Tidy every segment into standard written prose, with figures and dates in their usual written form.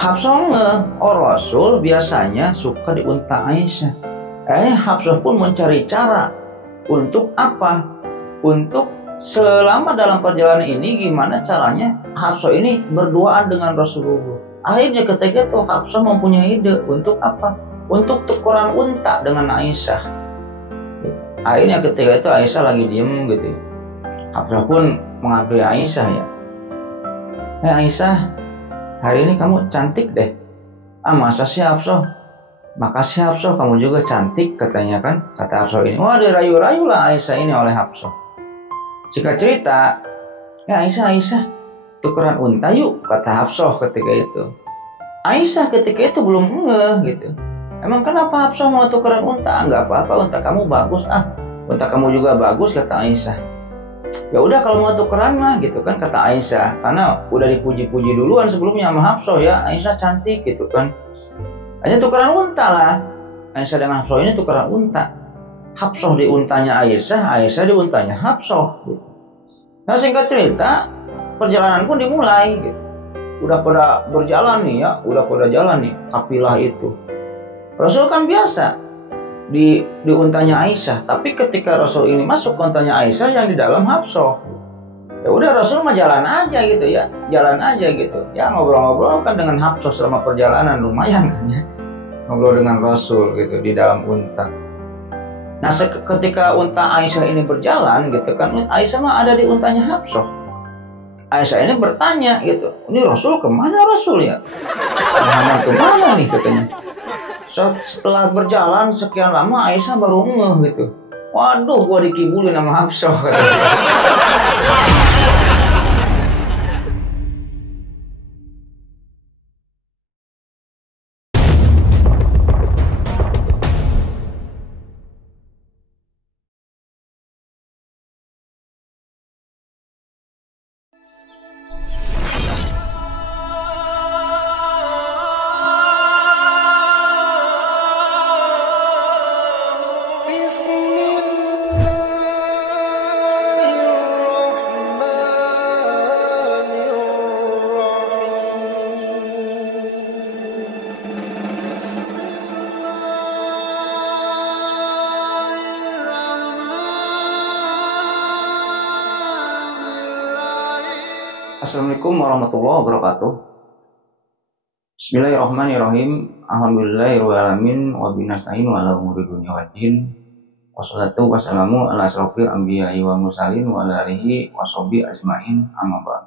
Hafsah oh Rasul biasanya suka di unta Aisyah. Hafsah pun mencari cara untuk apa? Untuk selama dalam perjalanan ini gimana caranya Hafsah ini berduaan dengan Rasulullah. Akhirnya ketika itu Hafsah mempunyai ide untuk apa? Untuk tukeran unta dengan Aisyah. Akhirnya ketika itu Aisyah lagi diem gitu. Hafsah pun menghampiri Aisyah ya. Aisyah, hari ini kamu cantik deh. Masa sih Hafsah? Makasih Hafsah, kamu juga cantik katanya kan, kata Hafsah ini. Wah, dirayu-rayu lah Aisyah ini oleh Hafsah. Singkat cerita, Aisyah, tukeran unta yuk, kata Hafsah ketika itu. Aisyah ketika itu belum ngeh gitu. Emang kenapa Hafsah mau tukeran unta? Enggak apa-apa, unta kamu bagus. Unta kamu juga bagus, kata Aisyah. Ya udah kalau mau tukeran mah gitu kan, kata Aisyah, karena udah dipuji-puji duluan sebelumnya sama Hafsah ya, Aisyah cantik gitu kan. Hanya tukeran unta lah. Aisyah dengan Hafsah ini tukeran unta. Hafsah di untanya Aisyah, Aisyah di untanya Hafsah gitu. Nah singkat cerita, perjalanan pun dimulai gitu. Udah pada berjalan nih ya, udah pada jalan nih kafilah itu. Rasul kan biasa di untanya Aisyah, tapi ketika Rasul ini masuk ke untanya Aisyah yang di dalam Hafsah, ya udah Rasul mah jalan aja gitu ya, jalan aja gitu ya, ngobrol-ngobrol kan dengan Hafsah selama perjalanan, lumayan kan ya, ngobrol dengan Rasul gitu di dalam unta. Nah ketika unta Aisyah ini berjalan gitu kan, Aisyah mah ada di untanya Hafsah. Aisyah ini bertanya gitu, ini Rasul kemana Rasul ya? Muhammad kemana nih katanya. Setelah berjalan sekian lama Aisyah baru ngeh gitu. Waduh, gua dikibulin sama Hafsah katanya. Assalamualaikum warahmatullahi wabarakatuh. Bismillahirrahmanirrahim. Alhamdulillahirrahmanirrahim. Wabinasta'in wa ala umuri dunia wa din. Wassalatu wassalamu ala asrofil anbiya'i wa mursalin wa ala alihi wa sahbihi ajma'in, amma ba'd.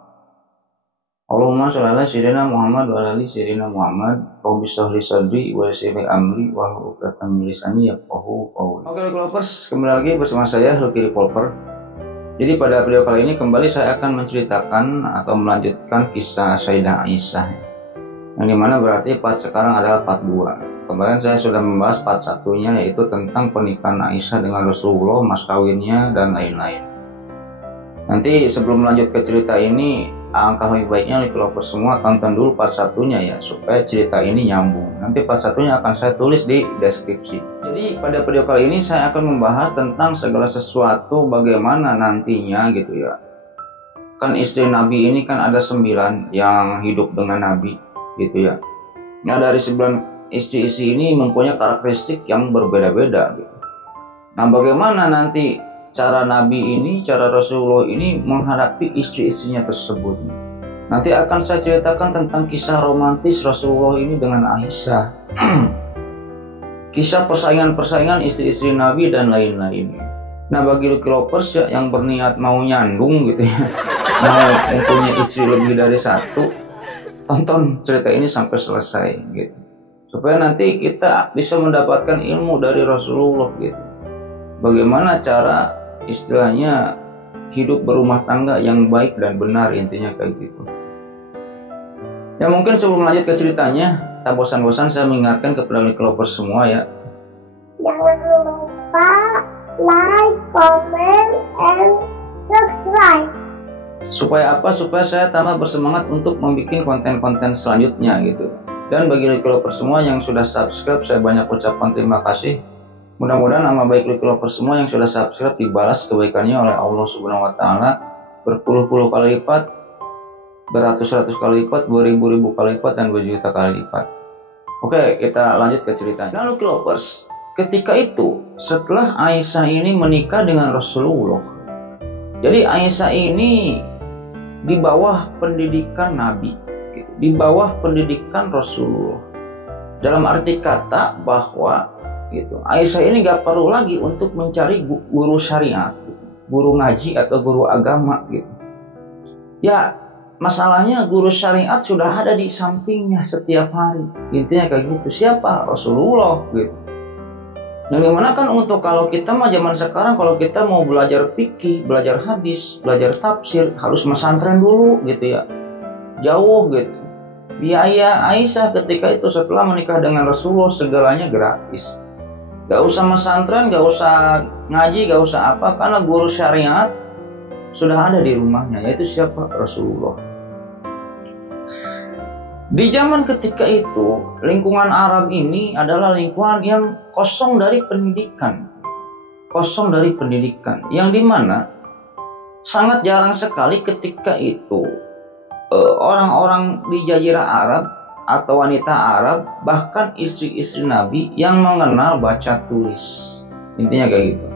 Allahumma sholli ala sayyidina Muhammad wa ala ali sayyidina Muhammad. Rabbi shrah li sadri wa yassir li amri wa hlul 'uqdatam min lisani yafqahu qawli. Oke, Developers, kembali lagi bersama saya Lucky Revolver. Jadi pada video kali ini kembali saya akan menceritakan atau melanjutkan kisah Sayyidah Aisyah, yang dimana berarti part sekarang adalah part 2. Kemarin saya sudah membahas part 1-nya, yaitu tentang pernikahan Aisyah dengan Rasulullah, mas kawinnya dan lain-lain. Nanti sebelum lanjut ke cerita ini, alangkah lebih baiknya Developers semua tonton dulu part 1-nya ya, supaya cerita ini nyambung. Nanti part 1-nya akan saya tulis di deskripsi. Jadi pada video kali ini saya akan membahas tentang segala sesuatu bagaimana nantinya gitu ya. Kan istri Nabi ini kan ada 9 yang hidup dengan Nabi gitu ya. Nah dari 9 istri-istri ini mempunyai karakteristik yang berbeda-beda gitu. Nah bagaimana nanti cara Nabi ini, cara Rasulullah ini menghadapi istri-istrinya tersebut. Nanti akan saya ceritakan tentang kisah romantis Rasulullah ini dengan Aisyah. Kisah persaingan-persaingan istri-istri Nabi dan lain-lain. Nah bagi Lucky Lovers ya, yang berniat mau nyandung gitu ya, mau mempunyai istri lebih dari 1, tonton cerita ini sampai selesai gitu, supaya nanti kita bisa mendapatkan ilmu dari Rasulullah gitu. Bagaimana cara istilahnya hidup berumah tangga yang baik dan benar, intinya kayak gitu. Ya mungkin sebelum lanjut ke ceritanya, tak bosan-bosan saya mengingatkan kepada Lucky Lovers semua ya. Jangan lupa like, comment, and subscribe. Supaya apa? Supaya saya tambah bersemangat untuk membuat konten-konten selanjutnya gitu. Dan bagi Lucky Lovers semua yang sudah subscribe, saya banyak ucapkan terima kasih. Mudah-mudahan nama baik Lucky Lovers semua yang sudah subscribe dibalas kebaikannya oleh Allah Subhanahu wa Ta'ala berpuluh-puluh kali lipat. beratus-ratus kali lipat, beribu-ribu kali lipat, dan berjuta kali lipat. Oke, kita lanjut ke ceritanya. Lalu Kelovers, ketika itu setelah Aisyah ini menikah dengan Rasulullah, jadi Aisyah ini di bawah pendidikan Nabi, di bawah pendidikan Rasulullah. Dalam arti kata bahwa Aisyah ini gak perlu lagi untuk mencari guru syariat, guru ngaji atau guru agama gitu. Ya, masalahnya guru syariat sudah ada di sampingnya setiap hari. Intinya kayak gitu. Siapa? Rasulullah gitu. Yang dimana kan untuk kalau kita mah zaman sekarang, kalau kita mau belajar fikih, belajar hadis, belajar tafsir, harus pesantren dulu gitu ya. Jauh gitu. Biaya Aisyah ketika itu setelah menikah dengan Rasulullah segalanya gratis. Gak usah pesantren, gak usah ngaji, gak usah apa, karena guru syariat sudah ada di rumahnya, yaitu siapa? Rasulullah. Di zaman ketika itu, lingkungan Arab ini adalah lingkungan yang kosong dari pendidikan. Kosong dari pendidikan. Yang dimana sangat jarang sekali ketika itu orang-orang di Jazirah Arab atau wanita Arab, bahkan istri-istri Nabi yang mengenal baca tulis. Intinya kayak gitu.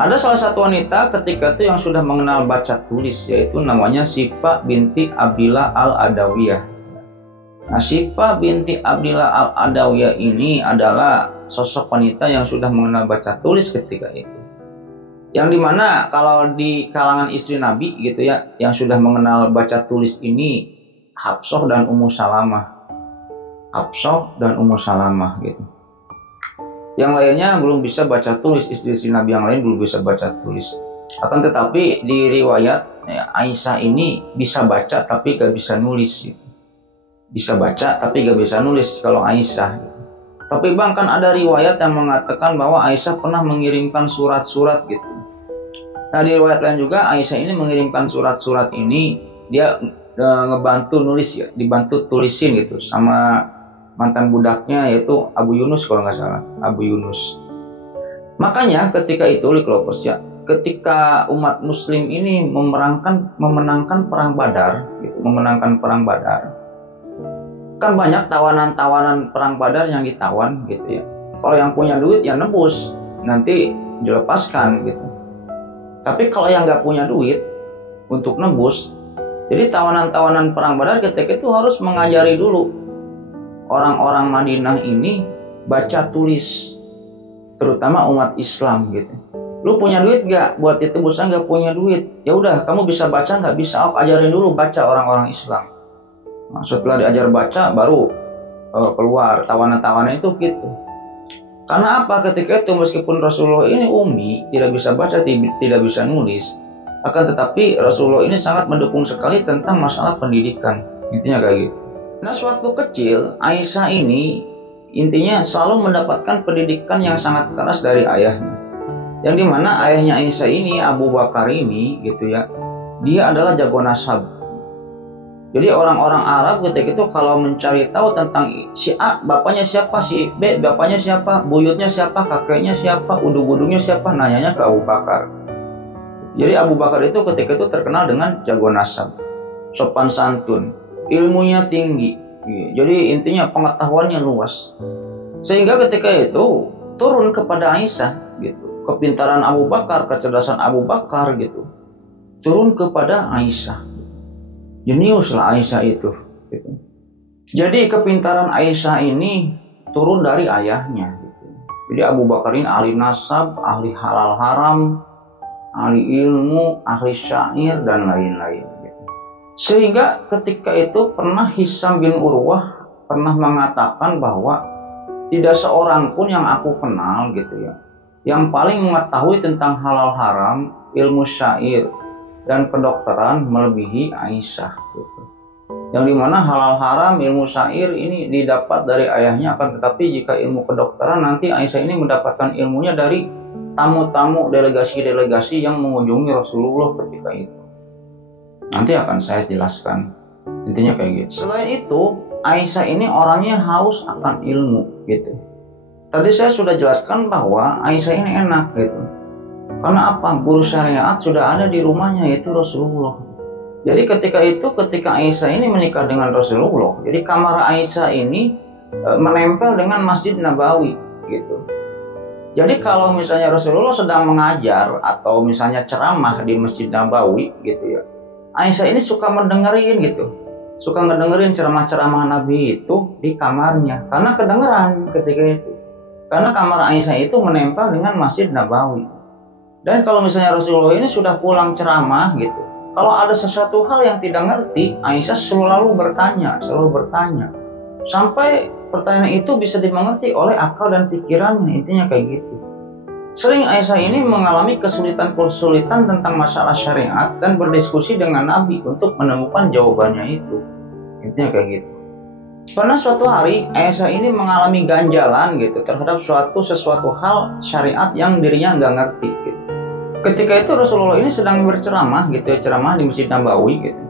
Ada salah satu wanita ketika itu yang sudah mengenal baca tulis, yaitu namanya Syifa binti Abdillah al-Adawiyah. Nah, Syifa binti Abdillah al-Adawiyah ini adalah sosok wanita yang sudah mengenal baca tulis ketika itu. Yang dimana kalau di kalangan istri Nabi gitu ya, yang sudah mengenal baca tulis ini Hafsah dan Ummu Salamah. Hafsah dan Ummu Salamah gitu. Yang lainnya belum bisa baca tulis, istri-istri Nabi yang lain belum bisa baca tulis. Akan tetapi di riwayat Aisyah ini bisa baca tapi gak bisa nulis gitu. Bisa baca tapi gak bisa nulis kalau Aisyah gitu. Tapi bahkan ada riwayat yang mengatakan bahwa Aisyah pernah mengirimkan surat-surat gitu. Nah, di riwayat lain juga Aisyah ini mengirimkan surat-surat ini, dia ngebantu nulis ya, dibantu tulisin gitu sama mantan budaknya, yaitu Abu Yunus kalau nggak salah, Abu Yunus. Makanya ketika itu Kelovers ya, ketika umat Muslim ini memenangkan perang Badar, gitu, memenangkan perang Badar, kan banyak tawanan-tawanan perang Badar yang ditawan gitu ya. Kalau yang punya duit ya nebus, nanti dilepaskan gitu. Tapi kalau yang nggak punya duit untuk nebus, jadi tawanan-tawanan perang Badar ketika itu harus mengajari dulu orang-orang Madinah ini baca tulis, terutama umat Islam gitu. Lu punya duit gak buat ditebus? Nggak punya duit. Ya udah, kamu bisa baca nggak? Bisa, ajarin dulu baca orang-orang Islam. Nah, setelah diajar baca baru keluar tawanan-tawanan itu gitu. Karena apa? Ketika itu meskipun Rasulullah ini ummi, tidak bisa baca, tidak bisa nulis, akan tetapi Rasulullah ini sangat mendukung sekali tentang masalah pendidikan. Intinya kayak gitu. Nah, sewaktu kecil Aisyah ini intinya selalu mendapatkan pendidikan yang sangat keras dari ayahnya. Yang dimana ayahnya Aisyah ini, Abu Bakar ini gitu ya, dia adalah jago nasab. Jadi orang-orang Arab ketika itu kalau mencari tahu tentang si A, bapaknya siapa, si B, bapaknya siapa, buyutnya siapa, kakeknya siapa, udung-udungnya siapa, nanyanya ke Abu Bakar. Jadi Abu Bakar itu ketika itu terkenal dengan jago nasab, sopan santun, ilmunya tinggi. Jadi intinya pengetahuannya luas. Sehingga ketika itu turun kepada Aisyah gitu. Kepintaran Abu Bakar, kecerdasan Abu Bakar gitu, turun kepada Aisyah. Jeniuslah Aisyah itu gitu. Jadi kepintaran Aisyah ini turun dari ayahnya gitu. Jadi Abu Bakar ini ahli nasab, ahli halal haram, ahli ilmu, ahli syair dan lain-lain gitu. Sehingga ketika itu pernah Hisam bin Urwah pernah mengatakan bahwa tidak seorang pun yang aku kenal gitu ya, yang paling mengetahui tentang halal haram, ilmu syair dan kedokteran melebihi Aisyah gitu. Yang dimana halal haram, ilmu syair ini didapat dari ayahnya, akan tetapi jika ilmu kedokteran nanti Aisyah ini mendapatkan ilmunya dari tamu-tamu delegasi-delegasi yang mengunjungi Rasulullah ketika itu. Nanti akan saya jelaskan. Intinya kayak gitu. Selain itu, Aisyah ini orangnya haus akan ilmu gitu. Tadi saya sudah jelaskan bahwa Aisyah ini enak gitu. Karena apa? Guru syariat sudah ada di rumahnya, yaitu Rasulullah. Jadi ketika Aisyah ini menikah dengan Rasulullah, jadi kamar Aisyah ini menempel dengan Masjid Nabawi gitu. Jadi kalau misalnya Rasulullah sedang mengajar atau misalnya ceramah di Masjid Nabawi gitu ya, Aisyah ini suka mendengerin gitu. Suka ngedengerin ceramah-ceramah Nabi itu di kamarnya. Karena kedengeran ketika itu. Karena kamar Aisyah itu menempel dengan Masjid Nabawi. Dan kalau misalnya Rasulullah ini sudah pulang ceramah gitu, kalau ada sesuatu hal yang tidak ngerti, Aisyah selalu bertanya. Sampai pertanyaan itu bisa dimengerti oleh akal dan pikirannya, intinya kayak gitu. Sering Aisyah ini mengalami kesulitan tentang masalah syariat dan berdiskusi dengan Nabi untuk menemukan jawabannya itu. Intinya kayak gitu. Pernah suatu hari Aisyah ini mengalami ganjalan gitu terhadap sesuatu hal syariat yang dirinya nggak ngerti gitu. Ketika itu Rasulullah ini sedang berceramah gitu ya, ceramah di Masjid Nabawi gitu.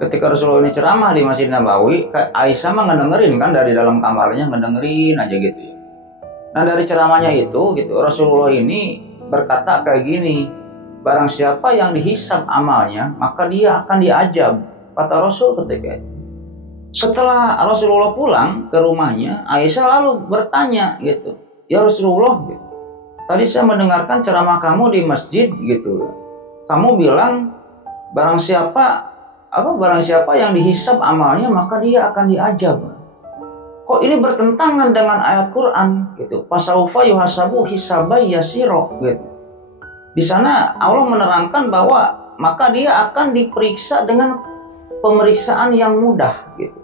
Ketika Rasulullah ini ceramah di Masjid Nabawi, Aisyah mah ngedengerin kan dari dalam kamarnya, ngedengerin aja gitu ya. Nah dari ceramahnya itu gitu, Rasulullah ini berkata kayak gini, barang siapa yang dihisab amalnya, maka dia akan diajab, kata Rasul ketika itu. Setelah Rasulullah pulang ke rumahnya, Aisyah lalu bertanya gitu, ya Rasulullah gitu, tadi saya mendengarkan ceramah kamu di masjid gitu, kamu bilang barang siapa yang dihisab amalnya maka dia akan diajab. Kok ini bertentangan dengan ayat Quran gitu. Fasaufa yuhasabu hisabai yasiro gitu. Di sana Allah menerangkan bahwa maka dia akan diperiksa dengan pemeriksaan yang mudah gitu.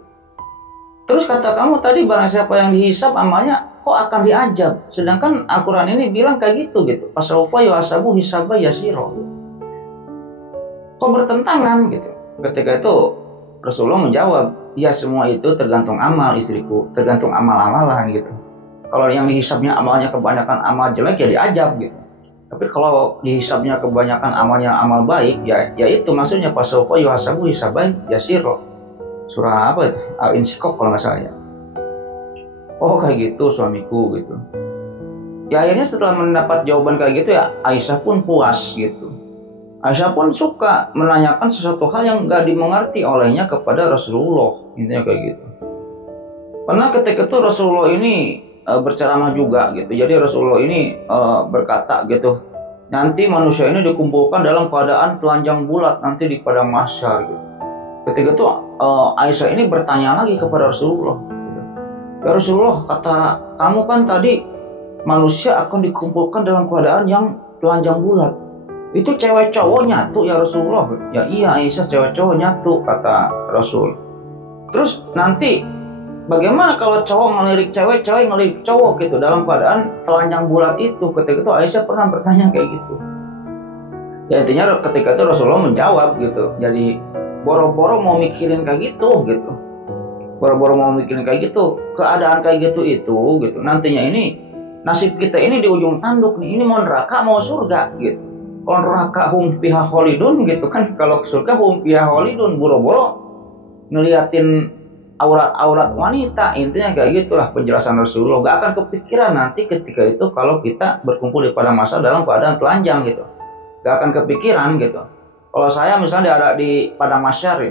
Terus kata kamu tadi barang siapa yang dihisab amalnya kok akan diajab. Sedangkan Al-Quran ini bilang kayak gitu. Fasaufa yuhasabu hisabai yasiro. Kok bertentangan gitu. Ketika itu Rasulullah menjawab, ya semua itu tergantung amal istriku, tergantung amal-amalan gitu. Kalau yang dihisabnya amalnya kebanyakan amal jelek ya diajab gitu. Tapi kalau dihisabnya kebanyakan amalnya amal baik, ya itu maksudnya fasaufa yuhasabu hisabai yasiro. Surah apa itu? Al-Insyiqaq kalau nggak salah ya. Oh kayak gitu suamiku gitu. Ya akhirnya setelah mendapat jawaban kayak gitu ya Aisyah pun puas gitu. Aisyah pun suka menanyakan sesuatu hal yang gak dimengerti olehnya kepada Rasulullah, intinya kayak gitu. Pernah ketika itu Rasulullah ini berceramah juga gitu. Jadi Rasulullah ini berkata gitu, nanti manusia ini dikumpulkan dalam keadaan telanjang bulat nanti di padang mahsyar gitu. Ketika itu Aisyah ini bertanya lagi kepada Rasulullah gitu. Ya Rasulullah, kata kamu kan tadi manusia akan dikumpulkan dalam keadaan yang telanjang bulat. Itu cewek cowok nyatu ya Rasulullah. Ya iya Aisyah, cewek cowok nyatu kata Rasul. Terus nanti bagaimana kalau cowok ngelirik cewek, cewek ngelirik cowok gitu dalam keadaan telanjang bulat itu? Ketika itu Aisyah pernah bertanya kayak gitu. Ya intinya ketika itu Rasulullah menjawab gitu. Jadi boro-boro mau mikirin kayak gitu. Boro-boro mau mikirin kayak gitu, keadaan kayak gitu gitu. Nantinya ini nasib kita ini di ujung tanduk nih. Ini mau neraka mau surga gitu. Kalau neraka hum fiha khalidun gitu kan, kalau surga hum fiha khalidun, boro-boro ngeliatin aurat-aurat wanita, intinya kayak gitulah penjelasan Rasulullah. Gak akan kepikiran nanti ketika itu kalau kita berkumpul di padang mahsyar dalam keadaan telanjang gitu, gak akan kepikiran gitu. Kalau saya misalnya ada di padang mahsyar,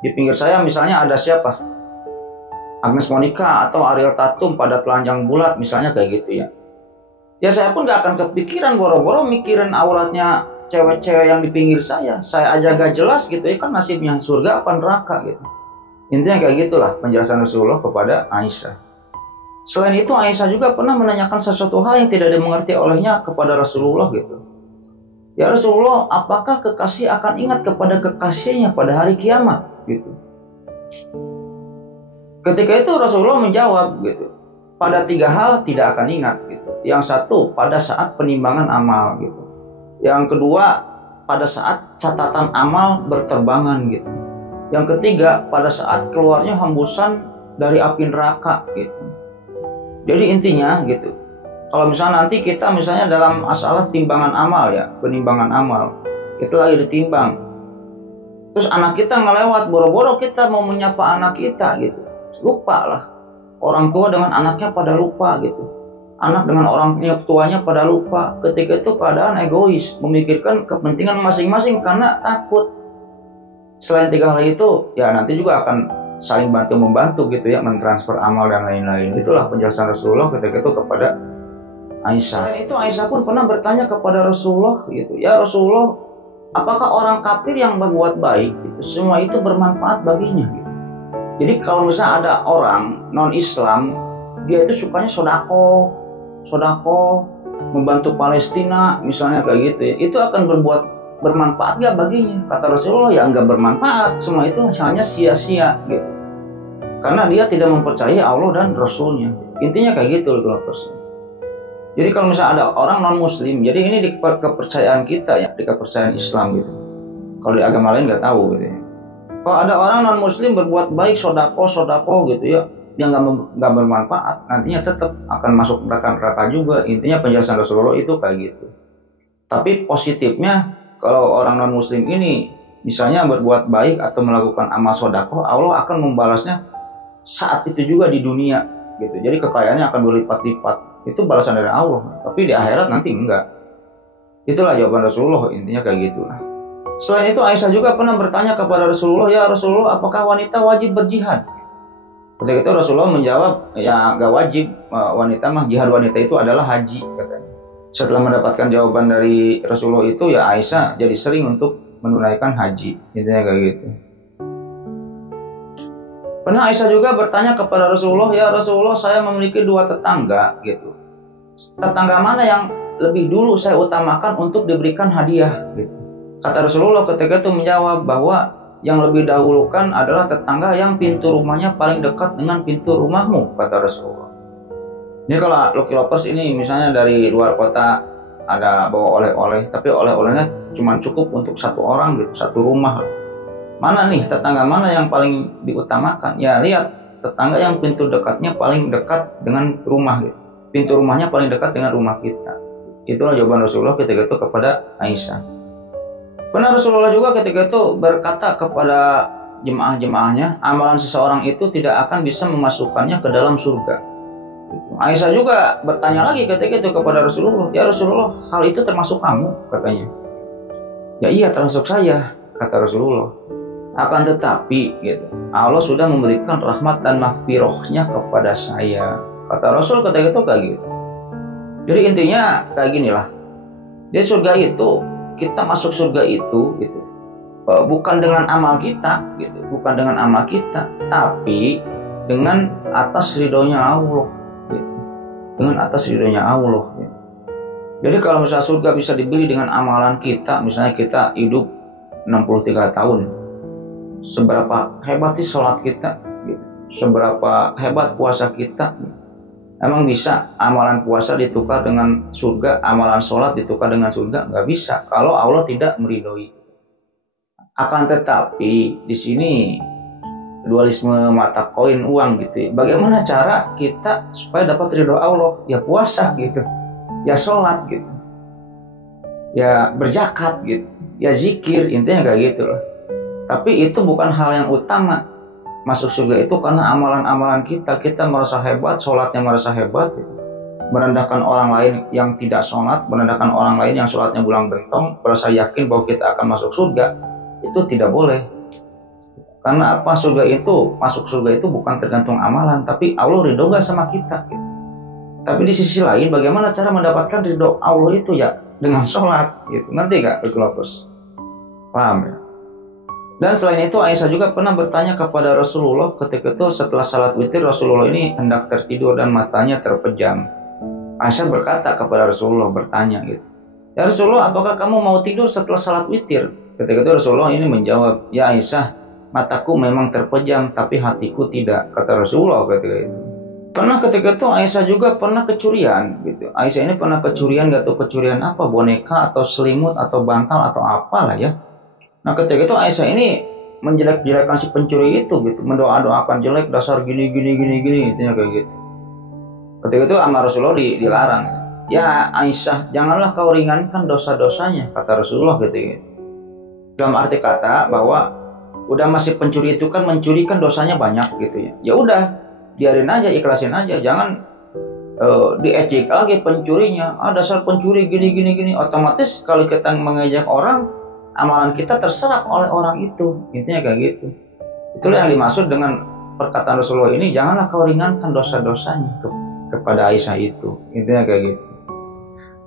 di pinggir saya misalnya ada siapa, Agnes Monica atau Ariel Tatum pada telanjang bulat misalnya kayak gitu ya. Ya saya pun gak akan kepikiran boro-boro mikirin auratnya cewek-cewek yang di pinggir saya. Saya aja gak jelas gitu ya kan nasibnya surga apa neraka gitu. Intinya kayak gitulah penjelasan Rasulullah kepada Aisyah. Selain itu Aisyah juga pernah menanyakan sesuatu hal yang tidak dimengerti olehnya kepada Rasulullah gitu. Ya Rasulullah, apakah kekasih akan ingat kepada kekasihnya pada hari kiamat gitu. Ketika itu Rasulullah menjawab gitu. Pada 3 hal tidak akan ingat gitu. Yang satu pada saat penimbangan amal gitu. Yang kedua pada saat catatan amal berterbangan gitu. Yang ketiga pada saat keluarnya hembusan dari api neraka gitu. Jadi intinya gitu. Kalau misalnya nanti kita misalnya dalam masalah timbangan amal ya, penimbangan amal. Kita lagi ditimbang. Terus anak kita ngelewat, boro-boro kita mau menyapa anak kita gitu. Lupa lah. Orang tua dengan anaknya pada lupa gitu. Anak dengan orang tuanya pada lupa. Ketika itu keadaan egois, memikirkan kepentingan masing-masing karena takut. Selain 3 hal itu, ya nanti juga akan saling bantu-membantu gitu ya, mentransfer amal dan lain-lain. Itulah penjelasan Rasulullah ketika itu kepada Aisyah. Selain itu Aisyah pun pernah bertanya kepada Rasulullah gitu, ya Rasulullah, apakah orang kafir yang berbuat baik gitu, semua itu bermanfaat baginya gitu. Jadi kalau misalnya ada orang non-Islam, dia itu sukanya sodako, membantu Palestina misalnya kayak gitu ya, itu akan bermanfaat gak baginya? Kata Rasulullah, ya nggak bermanfaat, semua itu hanya sia-sia gitu. Karena dia tidak mempercayai Allah dan Rasulnya. Intinya kayak gitu loh. Jadi kalau misalnya ada orang non-Muslim, jadi ini di kepercayaan kita ya, di kepercayaan Islam gitu. Kalau di agama lain nggak tahu gitu ya. Kalau ada orang non-Muslim berbuat baik, sodako gitu ya, yang nggak bermanfaat, nantinya tetap akan masuk neraka juga. Intinya penjelasan Rasulullah itu kayak gitu. Tapi positifnya, kalau orang non-Muslim ini misalnya berbuat baik atau melakukan amal sodako, Allah akan membalasnya saat itu juga di dunia gitu. Jadi kekayaannya akan berlipat-lipat. Itu balasan dari Allah. Tapi di akhirat nanti enggak. Itulah jawaban Rasulullah, intinya kayak gitulah. Selain itu Aisyah juga pernah bertanya kepada Rasulullah, ya Rasulullah, apakah wanita wajib berjihad? Ketika itu Rasulullah menjawab, ya enggak wajib, wanita mah jihad wanita itu adalah haji katanya. Setelah mendapatkan jawaban dari Rasulullah itu, ya Aisyah jadi sering untuk menunaikan haji. Intinya kayak gitu. Pernah Aisyah juga bertanya kepada Rasulullah, ya Rasulullah, saya memiliki 2 tetangga gitu. Tetangga mana yang lebih dulu saya utamakan untuk diberikan hadiah gitu. Kata Rasulullah ketika itu menjawab bahwa yang lebih dahulukan adalah tetangga yang pintu rumahnya paling dekat dengan pintu rumahmu, kata Rasulullah. Jadi kalau Lucky Lovers ini misalnya dari luar kota ada bawa oleh-oleh, tapi oleh-olehnya cuma cukup untuk 1 orang gitu, 1 rumah. Mana nih tetangga mana yang paling diutamakan? Ya lihat tetangga yang pintu dekatnya paling dekat dengan rumah gitu. Pintu rumahnya paling dekat dengan rumah kita. Itulah jawaban Rasulullah ketika itu kepada Aisyah. Pernah Rasulullah juga ketika itu berkata kepada jemaah-jemaahnya, amalan seseorang itu tidak akan bisa memasukkannya ke dalam surga. Aisyah juga bertanya lagi ketika itu kepada Rasulullah, ya Rasulullah, hal itu termasuk kamu? Katanya. Ya iya, termasuk saya, kata Rasulullah. Akan tetapi gitu, Allah sudah memberikan rahmat dan maghfirahnya kepada saya, kata Rasul ketika itu kayak gitu. Jadi intinya kayak ginilah, di surga itu, kita masuk surga itu gitu, bukan dengan amal kita gitu, bukan dengan amal kita, tapi dengan atas ridhonya Allah gitu. Dengan atas ridhonya Allah gitu. Jadi kalau misalnya surga bisa dibeli dengan amalan kita, misalnya kita hidup 63 tahun, seberapa hebat sih sholat kita gitu, seberapa hebat puasa kita gitu. Emang bisa amalan puasa ditukar dengan surga, amalan sholat ditukar dengan surga? Nggak bisa kalau Allah tidak meridhoi. Akan tetapi di sini dualisme mata koin uang gitu ya. Bagaimana cara kita supaya dapat ridho Allah? Ya puasa gitu, ya sholat gitu, ya berzakat gitu, ya zikir, intinya kayak gitu loh. Tapi itu bukan hal yang utama. Masuk surga itu karena amalan-amalan kita merasa hebat, sholatnya merasa hebat gitu. Merendahkan orang lain yang tidak sholat, merendahkan orang lain yang sholatnya bulang bentong, merasa yakin bahwa kita akan masuk surga, itu tidak boleh. Karena apa? Masuk surga itu bukan tergantung amalan, tapi Allah ridho gak sama kita gitu. Tapi di sisi lain, bagaimana cara mendapatkan ridho Allah itu? Ya dengan sholat gitu. Ngerti gak? Paham ya? Dan selain itu Aisyah juga pernah bertanya kepada Rasulullah ketika itu setelah salat witir, Rasulullah ini hendak tertidur dan matanya terpejam. Aisyah berkata kepada Rasulullah, bertanya gitu, ya Rasulullah, apakah kamu mau tidur setelah salat witir? Ketika itu Rasulullah ini menjawab, ya Aisyah, mataku memang terpejam tapi hatiku tidak, kata Rasulullah ketika itu. Pernah ketika itu Aisyah juga pernah kecurian gitu. Aisyah ini pernah kecurian, gak tahu kecurian apa, boneka atau selimut atau bantal atau apalah ya. Nah ketika itu Aisyah ini menjelek-jelekan si pencuri itu gitu, mendoa-doakan jelek, dasar gini intinya kayak gitu. Ketika itu sama Rasulullah dilarang. Ya Aisyah, janganlah kau ringankan dosa-dosanya, kata Rasulullah gitu. Dalam arti kata bahwa udah masih pencuri itu kan mencuri kan dosanya banyak gitu ya. Ya udah, biarin aja, ikhlasin aja, jangan diejek lagi pencurinya. Dasar pencuri gini. Otomatis kalau kita mengejek orang, amalan kita terserap oleh orang itu. Intinya kayak gitu. Itulah yang dimaksud dengan perkataan Rasulullah ini, janganlah kau ringankan dosa-dosanya kepada Aisyah itu. Intinya kayak gitu.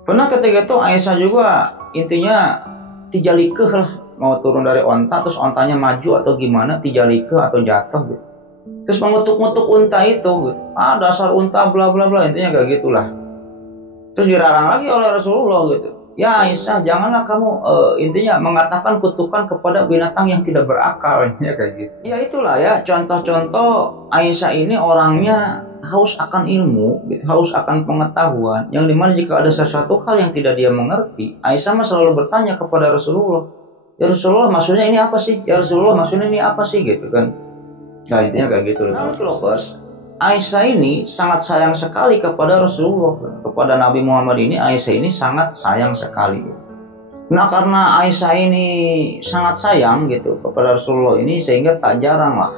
Pernah ketika itu Aisyah juga intinya tijalikeh lah, mau turun dari onta terus ontanya maju atau gimana, tijalikeh atau jatuh gitu. Terus mengutuk-ngutuk unta itu gitu. Dasar unta bla bla bla, intinya kayak gitulah. Terus dilarang lagi oleh Rasulullah gitu. Ya Aisyah, janganlah kamu intinya mengatakan kutukan kepada binatang yang tidak berakal, intinya kayak gitu. Ya itulah ya contoh-contoh Aisyah ini orangnya haus akan ilmu, gitu, haus akan pengetahuan, yang dimana jika ada sesuatu hal yang tidak dia mengerti, Aisyah mah selalu bertanya kepada Rasulullah, ya Rasulullah maksudnya ini apa sih? Ya Rasulullah maksudnya ini apa sih? Gitu kan. Nah intinya kayak gitu. Nah lovers, Aisyah ini sangat sayang sekali kepada Rasulullah, kepada Nabi Muhammad ini. Aisyah ini sangat sayang sekali. Nah karena Aisyah ini sangat sayang gitu kepada Rasulullah ini, sehingga tak jarang lah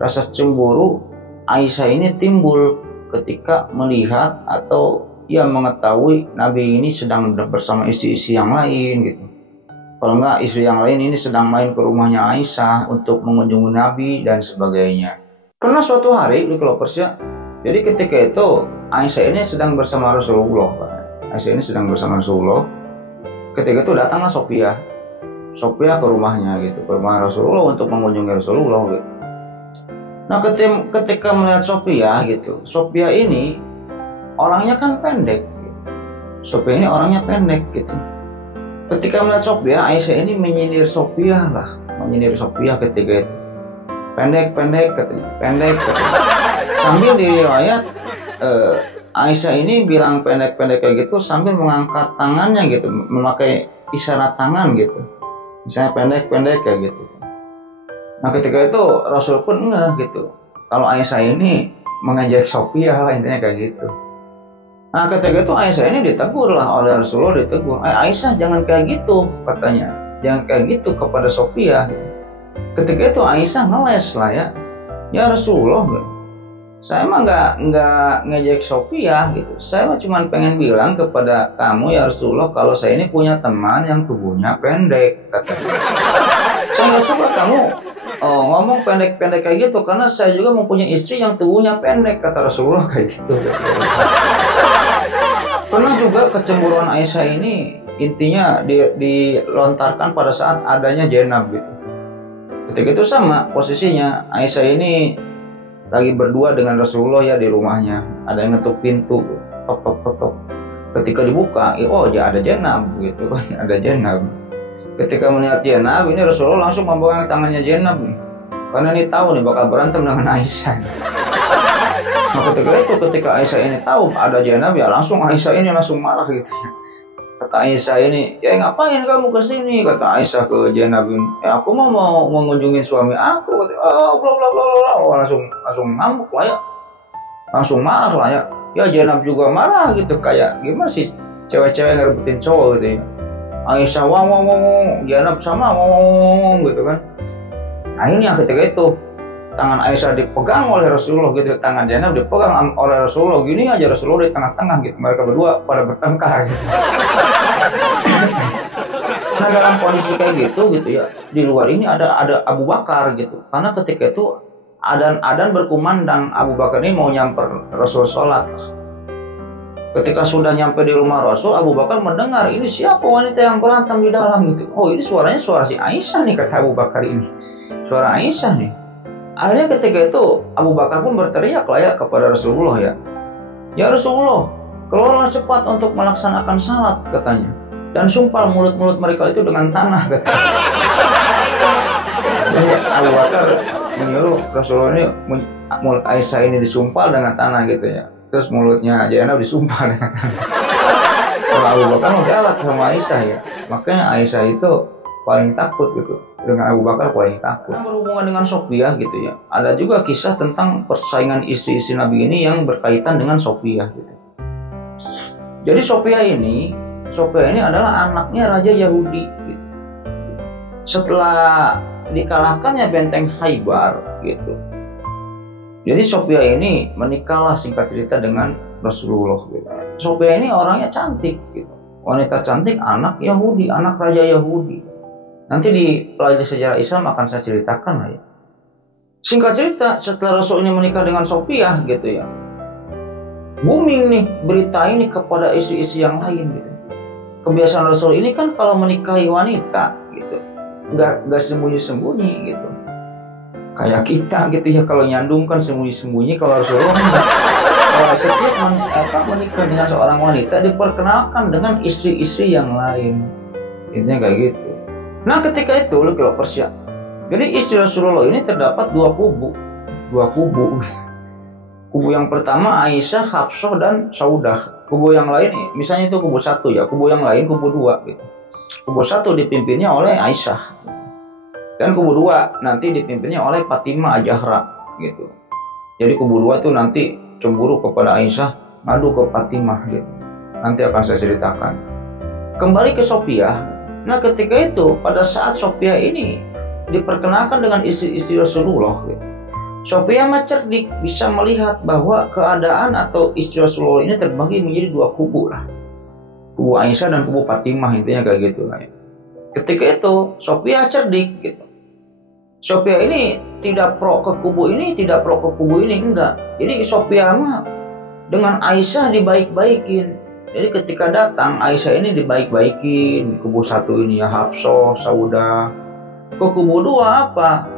rasa cemburu Aisyah ini timbul ketika melihat atau ia mengetahui Nabi ini sedang bersama istri-istri yang lain gitu. Kalau enggak istri yang lain ini sedang main ke rumahnya Aisyah untuk mengunjungi Nabi dan sebagainya. Karena suatu hari di Kelovers ya, jadi ketika itu Aisyah ini sedang bersama Rasulullah. Aisyah ini sedang bersama Rasulullah. Ketika itu datanglah Sophia ke rumahnya gitu, ke rumah Rasulullah untuk mengunjungi Rasulullah gitu. Nah ketika melihat Sophia gitu, Sophia ini orangnya kan pendek gitu. Sophia ini orangnya pendek gitu. Ketika melihat Sophia, Aisyah ini menyindir Sophia ketika itu. Pendek katanya, pendek katanya. Sambil di riwayat Aisyah ini bilang pendek kayak gitu sambil mengangkat tangannya gitu, memakai isyarat tangan gitu. Misalnya pendek kayak gitu. Nah ketika itu Rasul pun ngeh gitu, kalau Aisyah ini mengejek Sophia, intinya kayak gitu. Nah ketika itu Aisyah ini ditegur lah oleh Rasulullah, ditegur, Aisyah jangan kayak gitu katanya, jangan kayak gitu kepada Sophia. Ketika itu Aisyah ngeles lah ya Rasulullah, saya mah nggak ngejek Sophia gitu, saya mah cuma pengen bilang kepada kamu ya Rasulullah kalau saya ini punya teman yang tubuhnya pendek katanya. Saya nggak suka kamu ngomong pendek kayak gitu, karena saya juga mempunyai istri yang tubuhnya pendek, kata Rasulullah kayak gitu. Pernah juga kecemburuan Aisyah ini intinya dilontarkan pada saat adanya Zainab gitu. Ketika itu sama posisinya, Aisyah ini lagi berdua dengan Rasulullah ya di rumahnya, ada yang ngetuk pintu, tok. Ketika dibuka, ya ada Zainab gitu kan, ada Zainab. Ketika melihat Zainab, ini Rasulullah langsung memegang tangannya Zainab nih, karena ini tahu nih bakal berantem dengan Aisyah. Nah ketika Aisyah ini tahu ada Zainab, ya langsung Aisyah ini langsung marah gitu ya. Kata Aisyah ini, ya ngapain kamu kesini? Kata Aisyah ke Zainab ini, ya aku mau mengunjungi suami aku. Kata, langsung ngamuk lah ya, langsung marah lah ya. Ya Zainab juga marah gitu, kayak gimana sih cewek-cewek ngerebutin cowok gitu ya. Aisyah wong, Zainab sama wong gitu kan. Akhirnya ketika itu tangan Aisyah dipegang oleh Rasulullah gitu, tangan Zainab dipegang oleh Rasulullah, gini aja Rasulullah di tengah-tengah gitu, mereka berdua pada bertengkar gitu. Nah dalam kondisi kayak gitu ya, di luar ini ada Abu Bakar gitu, karena ketika itu adan berkumandang, Abu Bakar ini mau nyamper Rasul sholat. Ketika sudah nyampe di rumah Rasul, Abu Bakar mendengar ini siapa wanita yang berantem di dalam gitu. Oh ini suaranya suara si Aisyah nih, kata Abu Bakar ini, suara Aisyah nih. Akhirnya ketika itu Abu Bakar pun berteriak lah ya kepada Rasulullah ya Rasulullah, keluarlah cepat untuk melaksanakan salat katanya, dan sumpah mulut-mulut mereka itu dengan tanah katanya. Jadi Abu Bakar menyuruh Rasulullah ini mulut Aisyah ini disumpal dengan tanah gitu ya, terus mulutnya Zainab disumpah dengan tanah. Kalau Abu Bakar mau galak sama Aisyah ya, makanya Aisyah itu paling takut gitu, dengan Abu Bakar paling takut. Nah, berhubungan dengan Sophia gitu ya, ada juga kisah tentang persaingan istri-istri Nabi ini yang berkaitan dengan Sophia gitu. Jadi Sophia ini adalah anaknya Raja Yahudi gitu. Setelah dikalahkannya benteng Khaybar gitu, jadi Sophia ini menikahlah singkat cerita dengan Rasulullah gitu. Sophia ini orangnya cantik gitu, wanita cantik, anak Yahudi, anak Raja Yahudi. Nanti di pelajari sejarah Islam akan saya ceritakan lah ya. Singkat cerita, setelah Rasul ini menikah dengan Sophia gitu ya, booming nih berita ini kepada istri-istri yang lain gitu. Kebiasaan Rasul ini kan kalau menikahi wanita gitu, nggak sembunyi-sembunyi gitu. Kayak kita gitu ya, kalau nyandung kan sembunyi-sembunyi, kalau Rasulullah setiap menikah dengan seorang wanita diperkenalkan dengan istri-istri yang lain. Intinya kayak gitu. Nah ketika itu lu kalau Persia, jadi istri Rasulullah ini terdapat dua kubu. Kubu yang pertama Aisyah, Hafsah dan Saudah. Kubu yang lain, misalnya itu kubu satu ya, kubu yang lain kubu dua gitu. Kubu satu dipimpinnya oleh Aisyah, dan kubu dua nanti dipimpinnya oleh Fatimah Az-Zahra gitu. Jadi kubu dua itu nanti cemburu kepada Aisyah, ngadu ke Fatimah gitu. Nanti akan saya ceritakan. Kembali ke Sophia. Nah ketika itu pada saat Sophia ini diperkenalkan dengan istri-istri Rasulullah gitu, Sophia mah cerdik, bisa melihat bahwa keadaan atau istri Rasulullah ini terbagi menjadi dua kubu lah. Kubu Aisyah dan kubu Fatimah, intinya kayak gitu lah ya. Ketika itu Sophia cerdik gitu. Sophia ini tidak pro ke kubu ini, tidak pro ke kubu ini, enggak. Jadi Sophia mah dengan Aisyah dibaik-baikin. Jadi ketika datang Aisyah ini dibaik-baikin. Di kubu satu ini ya Hafsah, Saudah. Ke kubu dua apa?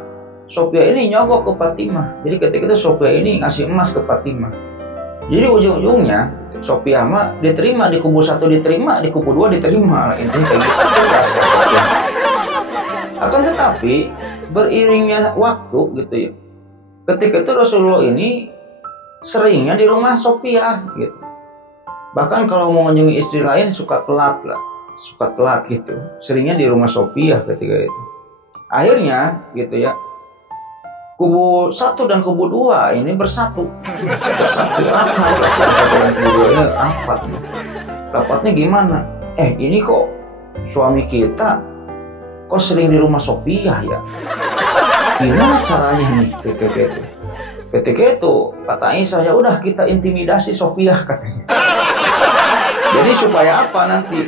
Sophia ini nyogok ke Fatimah. Jadi ketika itu Sophia ini ngasih emas ke Fatimah. Jadi ujung-ujungnya Sophia mah diterima di kubu satu, diterima di kubu dua, diterima. Intinya kayak gitu, jelas ya. Akan tetapi beriringnya waktu gitu ya, ketika itu Rasulullah ini seringnya di rumah Sophia gitu. Bahkan kalau mau mengunjungi istri lain suka telat gitu. Seringnya di rumah Sophia ketika itu. Akhirnya gitu ya, kubu satu dan kubu dua ini bersatu. Rapat. Rapatnya gimana? Ini kok suami kita kok sering di rumah Sophia ya? Gimana caranya nih ketika itu kata Aisyah, ya udah kita intimidasi Sophia katanya. Jadi supaya apa nanti?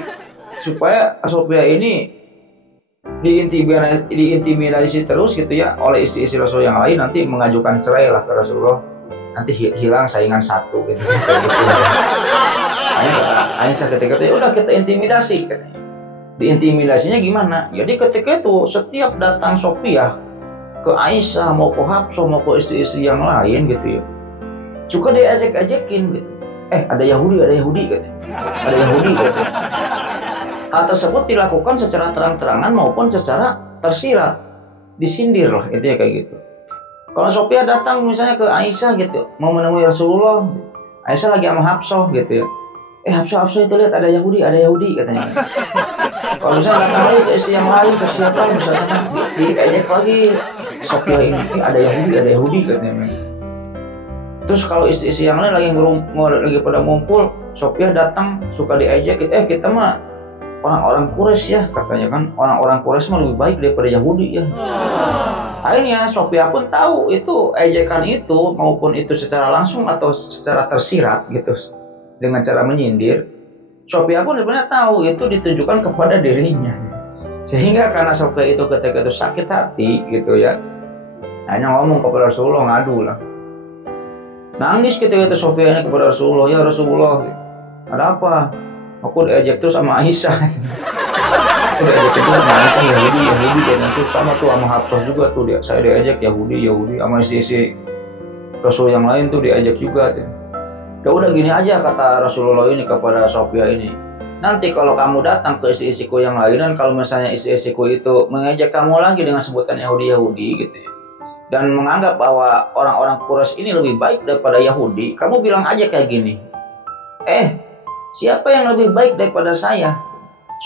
Supaya Sophia ini diintimidasi terus gitu ya oleh istri-istri Rasul yang lain, nanti mengajukan cerai lah ke Rasulullah, nanti hilang saingan satu gitu. Aisyah ketika itu ya udah kita intimidasi katanya. Diintimidasinya gimana? Jadi ketika itu setiap datang Sophia ke Aisyah mau ke Hafsah mau ke istri-istri yang lain gitu ya, suka diajak-ajakin gitu. Ada Yahudi katanya. Ada Yahudi gitu. Hal tersebut dilakukan secara terang-terangan maupun secara tersirat, disindir lah, intinya kayak gitu. Kalau Sophia datang misalnya ke Aisyah gitu, mau menemui Rasulullah, Aisyah lagi sama Hafsah gitu ya. Hafsah itu lihat ada Yahudi katanya. Kalau misalnya datang lagi ke istri yang lain, ke siapa misalnya diejek lagi Sophia ini, ada Yahudi katanya. Terus kalau istri-istri yang lain lagi pada ngumpul, Sophia datang suka diejek, kita mah orang-orang Quraisy ya katanya kan, orang-orang Quraisy mah lebih baik daripada Yahudi ya. Akhirnya Sophia pun tahu itu ejekan itu, maupun itu secara langsung atau secara tersirat gitu, dengan cara menyindir. Sophia pun sebenarnya tahu itu ditujukan kepada dirinya. Sehingga karena Sophia itu ketika itu sakit hati gitu ya, hanya ngomong kepada Rasulullah, ngadu lah. Nangis ketika itu Sophia ini kepada Rasulullah, ya Rasulullah, ada apa? Aku diajak terus sama Aisyah. Aku diajak terus sama Aisyah, Yahudi dan nanti sama tuh sama Hafsah juga tuh saya diajak Yahudi sama istri Rasul yang lain tuh diajak juga tuh. Ya udah gini aja kata Rasulullah ini kepada Sophia ini. Nanti kalau kamu datang ke istri-istriku yang lain, dan kalau misalnya istri-istriku itu mengajak kamu lagi dengan sebutan Yahudi gitu ya, dan menganggap bahwa orang-orang Quraisy ini lebih baik daripada Yahudi, kamu bilang aja kayak gini. Siapa yang lebih baik daripada saya?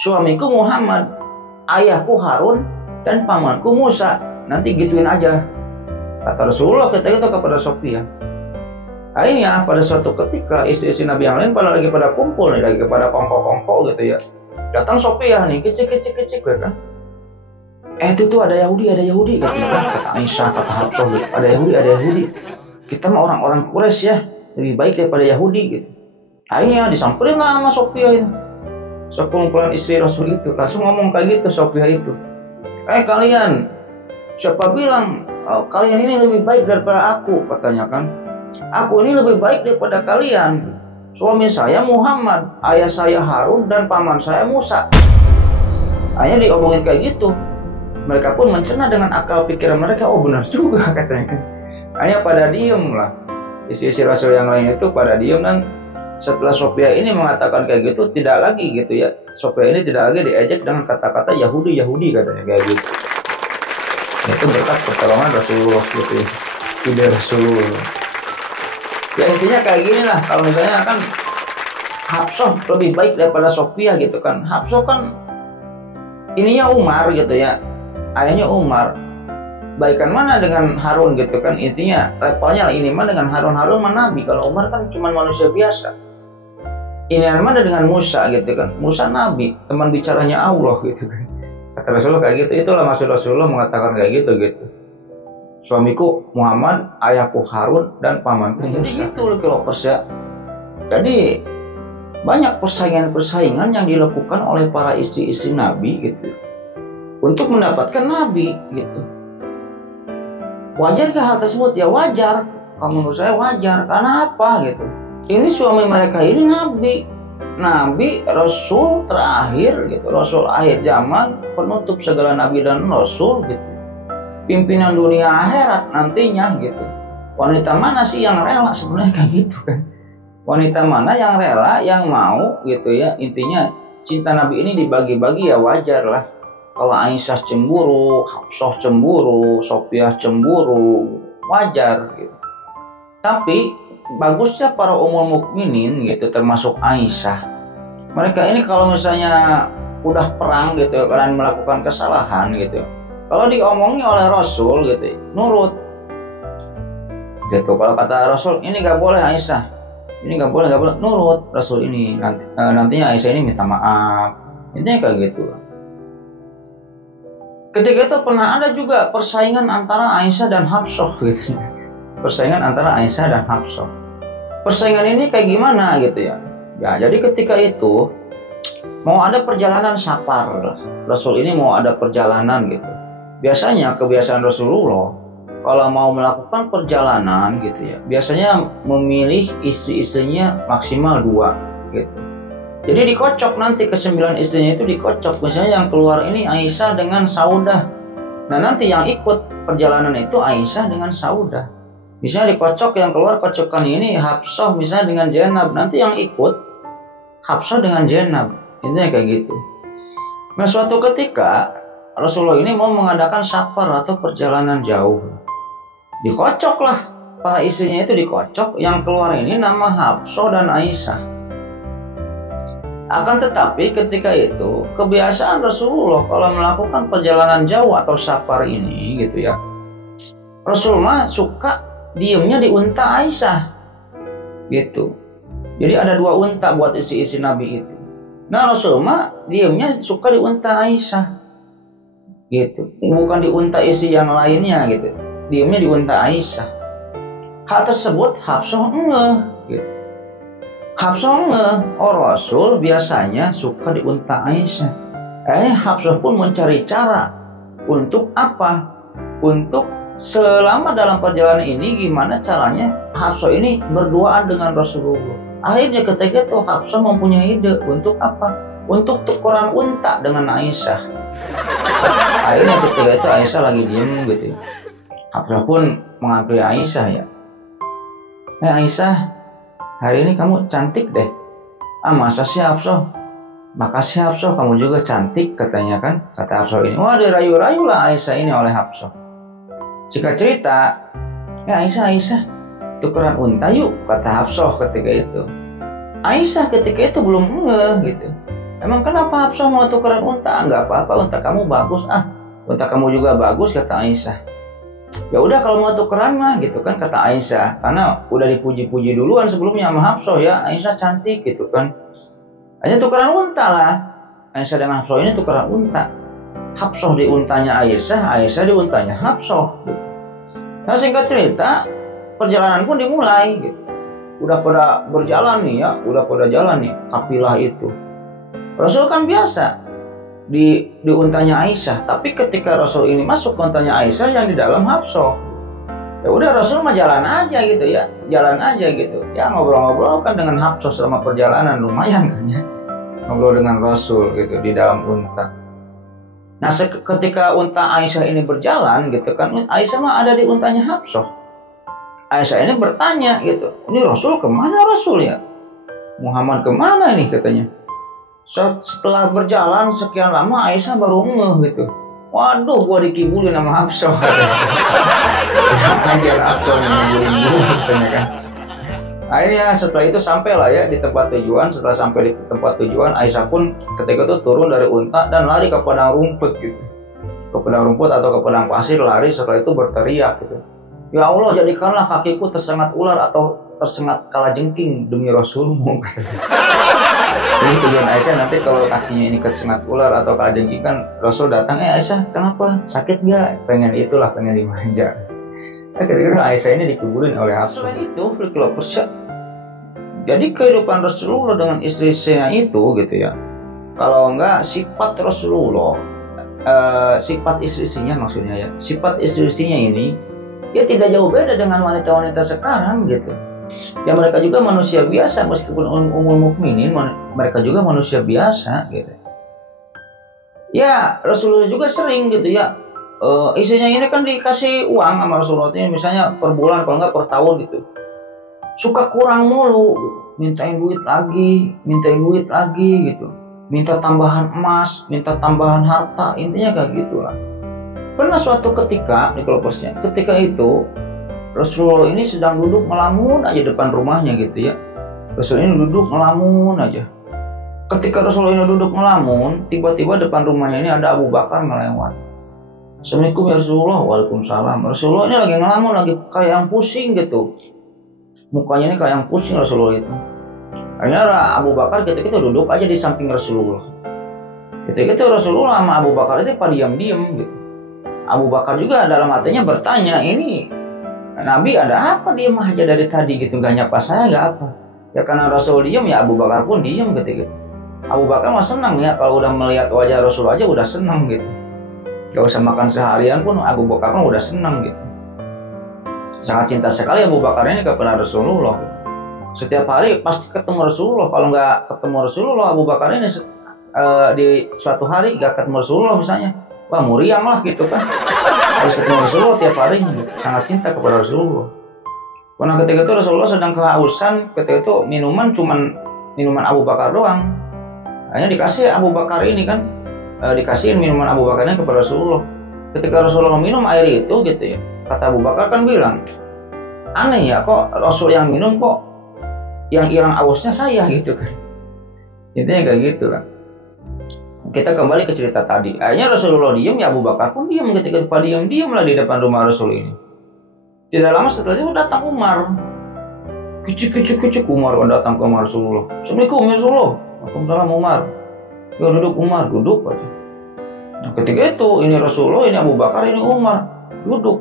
Suamiku Muhammad, ayahku Harun, dan pamanku Musa. Nanti gituin aja, kata Rasulullah ketika itu kepada Sophia. Akhirnya pada suatu ketika istri-istri Nabi yang lain lagi pada kumpul nih, lagi pada kongko-kongko gitu ya. Datang Sophia nih, kecik kan. Itu tuh ada Yahudi gitu kan. Kata Aisyah, kata Hafsah gitu. Ada Yahudi. Kita mah orang-orang Quraisy ya, lebih baik daripada Yahudi gitu. Akhirnya disamperin lah sama Sophia itu. Sekumpulan istri Rasul itu langsung ngomong kayak gitu Sophia itu. Kalian, siapa bilang kalian ini lebih baik daripada aku, katanya kan. Aku ini lebih baik daripada kalian. Suami saya Muhammad, ayah saya Harun, dan paman saya Musa. Hanya diomongin kayak gitu. Mereka pun mencerna dengan akal pikiran mereka, oh benar juga katanya kan. Hanya pada diem lah. Isi-isi rasul yang lain itu pada diem, dan setelah Sophia ini mengatakan kayak gitu, tidak lagi gitu ya. Sophia ini tidak lagi diejek dengan kata-kata Yahudi katanya kayak gitu. Itu berkat pertolongan Rasulullah gitu ya. Ide Rasulullah. Ya intinya kayak gini lah. Kalau misalnya kan Hafsah lebih baik daripada Sophia gitu kan. Hafsah kan ininya Umar gitu ya, ayahnya Umar. Baikan mana dengan Harun gitu kan. Intinya levelnya ini mah dengan Harun mah nabi. Kalau Umar kan cuma manusia biasa. Ini mana dengan Musa gitu kan. Musa nabi, teman bicaranya Allah gitu kan. Kata Rasulullah kayak gitu. Itulah maksud Rasulullah mengatakan kayak gitu. Suamiku Muhammad, ayahku Harun, dan pamanku Musa. Jadi gitu loh Kilopers ya. Jadi banyak persaingan yang dilakukan oleh para istri-istri Nabi gitu untuk mendapatkan Nabi gitu. Wajarkah hal tersebut? Ya wajar. Kalau menurut saya wajar. Karena apa gitu? Ini suami mereka ini Nabi, Rasul terakhir gitu, Rasul akhir zaman, penutup segala Nabi dan Rasul gitu. Pimpinan dunia akhirat nantinya gitu. Wanita mana sih yang rela sebenarnya kayak gitu kan? Wanita mana yang rela, yang mau gitu ya. Intinya cinta Nabi ini dibagi-bagi ya wajar lah. Kalau Aisyah cemburu, Hafsah cemburu, Sophia cemburu, wajar gitu. Tapi bagusnya para umul mukminin gitu, termasuk Aisyah. Mereka ini kalau misalnya udah perang gitu, kalian melakukan kesalahan gitu, kalau diomongin oleh Rasul gitu, nurut. Gitu. Kalau kata Rasul, ini gak boleh Aisyah, ini gak boleh, nurut Rasul ini. Nantinya Aisyah ini minta maaf. Intinya kayak gitu. Ketika itu pernah ada juga persaingan antara Aisyah dan Hafsah gitu. Persaingan antara Aisyah dan Hafsah. Persaingan ini kayak gimana gitu ya. Ya, jadi ketika itu mau ada perjalanan safar. Rasul ini mau ada perjalanan gitu. Biasanya kebiasaan Rasulullah kalau mau melakukan perjalanan gitu ya, biasanya memilih istri-istrinya maksimal 2 gitu. Jadi dikocok nanti ke-9 istrinya itu dikocok. Misalnya yang keluar ini Aisyah dengan Saudah. Nah nanti yang ikut perjalanan itu Aisyah dengan Saudah. Misalnya dikocok, yang keluar kocokan ini Hafsah misalnya dengan Zainab. Nanti yang ikut Hafsah dengan Zainab. Intinya kayak gitu. Nah suatu ketika Rasulullah ini mau mengadakan safar atau perjalanan jauh. Dikocok lah. Para istrinya itu dikocok. Yang keluar ini nama Hafsah dan Aisyah. Akan tetapi ketika itu kebiasaan Rasulullah kalau melakukan perjalanan jauh atau safar ini gitu ya, Rasulullah suka diemnya di unta Aisyah gitu. Jadi ada 2 unta buat isi-isi Nabi itu. Nah Rasulullah diemnya suka di unta Aisyah gitu, bukan di unta isi yang lainnya gitu. Diemnya di unta Aisyah. Hal tersebut Hafsah gitu. Hafsah Rasul biasanya suka di unta Aisyah. Hafsah pun mencari cara untuk apa? Untuk selama dalam perjalanan ini gimana caranya Hafsah ini berduaan dengan Rasulullah. Akhirnya ketika itu Hafsah mempunyai ide untuk apa? Untuk tukeran unta dengan Aisyah. Akhirnya ketika itu Aisyah lagi diem gitu. Hafsah pun menghampiri Aisyah ya. Aisyah, hari ini kamu cantik deh. Masa sih Hafsah? Makasih Hafsah, kamu juga cantik katanya kan. Kata Hafsah ini. Wah dirayu-rayu lah Aisyah ini oleh Hafsah. Singkat cerita, Aisyah, tukeran unta yuk, kata Hafsah ketika itu. Aisyah ketika itu belum gitu. Emang kenapa Hafsah mau tukeran unta? Enggak apa-apa, unta kamu bagus. Unta kamu juga bagus, kata Aisyah. Ya udah kalau mau tukeran mah gitu kan, kata Aisyah. Karena udah dipuji-puji duluan sebelumnya sama Hafsah ya, Aisyah cantik gitu kan. Hanya tukeran unta lah. Aisyah dengan Hafsah ini tukeran unta. Hafsah di untanya Aisyah, Aisyah di untanya Hafsah. Nah singkat cerita, perjalanan pun dimulai gitu. Udah pada berjalan nih ya, kafilah itu. Rasul kan biasa di untanya Aisyah. Tapi ketika Rasul ini masuk ke untanya Aisyah yang di dalam Hafsah, ya udah Rasul mah jalan aja gitu ya, jalan aja gitu ya, ngobrol-ngobrol kan dengan Hafsah selama perjalanan, lumayan kan ya, ngobrol dengan Rasul gitu di dalam unta. Nah ketika unta Aisyah ini berjalan gitu kan, Aisyah mah ada di untanya Hafsah. Aisyah ini bertanya gitu, ini Rasul kemana Rasul ya, Muhammad kemana ini katanya. Setelah berjalan sekian lama Aisyah baru ngeh gitu, waduh gua dikibulin sama Hafsah. Ajar Hafsah yang ngibulin gua katanya kan. Akhirnya setelah itu sampailah ya di tempat tujuan. Setelah sampai di tempat tujuan, Aisyah pun ketika itu turun dari unta dan lari ke padang rumput gitu, ke padang rumput atau ke padang pasir, lari. Setelah itu berteriak gitu, ya Allah jadikanlah kakiku tersengat ular atau tersengat kalajengking demi Rasulmu. Jadi tujuan Aisyah nanti kalau kakinya ini kesengat ular atau kalajengking kan Rasul datang, Aisyah kenapa, sakit gak, pengen itulah, pengen dimanja. Ketika Aisyah ini dikibulin oleh Hafsah. Selain itu, jadi kehidupan Rasulullah dengan istri-istrinya itu gitu ya, kalau enggak sifat Rasulullah, sifat istri-istrinya maksudnya ya, sifat istri-istrinya ini ya tidak jauh beda dengan wanita-wanita sekarang gitu. Ya mereka juga manusia biasa, meskipun ummul mukminin, mereka juga manusia biasa gitu. Ya Rasulullah juga sering gitu ya, istrinya ini kan dikasih uang sama Rasulullah ini misalnya per bulan, kalau nggak per tahun gitu, suka kurang mulu gitu. mintain duit lagi gitu, minta tambahan emas, minta tambahan harta, intinya kayak gitulah. Pernah suatu ketika di keloposnya, ketika itu Rasulullah ini sedang duduk melamun aja depan rumahnya gitu ya. Rasulullah ini duduk melamun aja. Ketika Rasulullah ini duduk melamun, tiba-tiba depan rumahnya ini ada Abu Bakar melewat. Assalamualaikum ya Rasulullah. Waalaikumsalam. Rasulullah ini lagi ngelamun, lagi kayak yang pusing gitu, mukanya ini kayak yang pusing Rasulullah itu. Akhirnya Abu Bakar ketika itu duduk aja di samping Rasulullah. Ketika itu Rasulullah sama Abu Bakar itu pada diam-diam gitu. Abu Bakar juga dalam hatinya bertanya, ini Nabi ada apa diem aja dari tadi gitu, gak nyapa saya gak apa. Ya karena Rasul diem ya Abu Bakar pun diem gitu. Abu Bakar mah senang ya kalau udah melihat wajah Rasul aja udah senang gitu. Gak usah makan seharian pun Abu Bakar mah udah senang gitu. Sangat cinta sekali Abu Bakar ini kepada Rasulullah. Setiap hari pasti ketemu Rasulullah. Kalau nggak ketemu Rasulullah, Abu Bakar ini di suatu hari nggak ketemu Rasulullah misalnya, wah muriang lah gitu kan. Harus ketemu Rasulullah tiap hari. Sangat cinta kepada Rasulullah. Karena ketika itu Rasulullah sedang kehausan, ketika itu minuman cuman minuman Abu Bakar doang. Hanya dikasih Abu Bakar ini kan, dikasihin minuman Abu Bakar ini kepada Rasulullah. Ketika Rasulullah minum air itu gitu ya, kata Abu Bakar kan bilang, aneh ya kok Rasul yang minum kok yang hilang ausnya saya gitu kan. Intinya kayak gitu lah. Kita kembali ke cerita tadi. Akhirnya Rasulullah diam, ya Abu Bakar pun diam. Ketika diam lah di depan rumah Rasul ini. Tidak lama setelah itu datang Umar. Kecik Umar datang ke rumah Rasulullah. Assalamualaikum ya Rasulullah. Waalaikumsalam Umar. Ya duduk Umar, duduk aja. Nah, ketika itu ini Rasulullah, ini Abu Bakar, ini Umar duduk.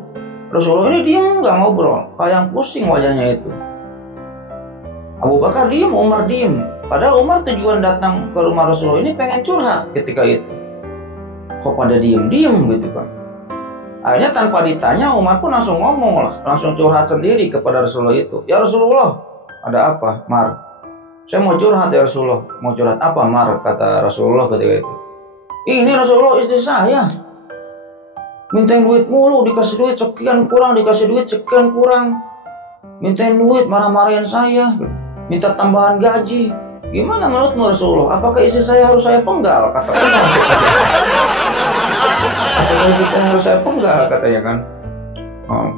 Rasulullah ini diam nggak ngobrol, kayak yang pusing wajahnya itu. Abu Bakar diam, Umar diam. Padahal Umar tujuan datang ke rumah Rasulullah ini pengen curhat ketika itu. Kok pada diam gitu kan. Akhirnya tanpa ditanya Umar pun langsung ngomong lah, langsung curhat sendiri kepada Rasulullah itu. Ya Rasulullah, ada apa Mar? Saya mau curhat ya Rasulullah. Mau curhat apa Mar? Kata Rasulullah ketika itu. Ini Rasulullah istri saya. Mintain duit mulu, dikasih duit sekian kurang, dikasih duit sekian kurang. Mintain duit, marah-marahin saya. Minta tambahan gaji. Gimana menurutmu Rasulullah? Apakah istri saya harus saya penggal? Kata Umar. Apakah istri saya harus saya penggal? Katanya kan.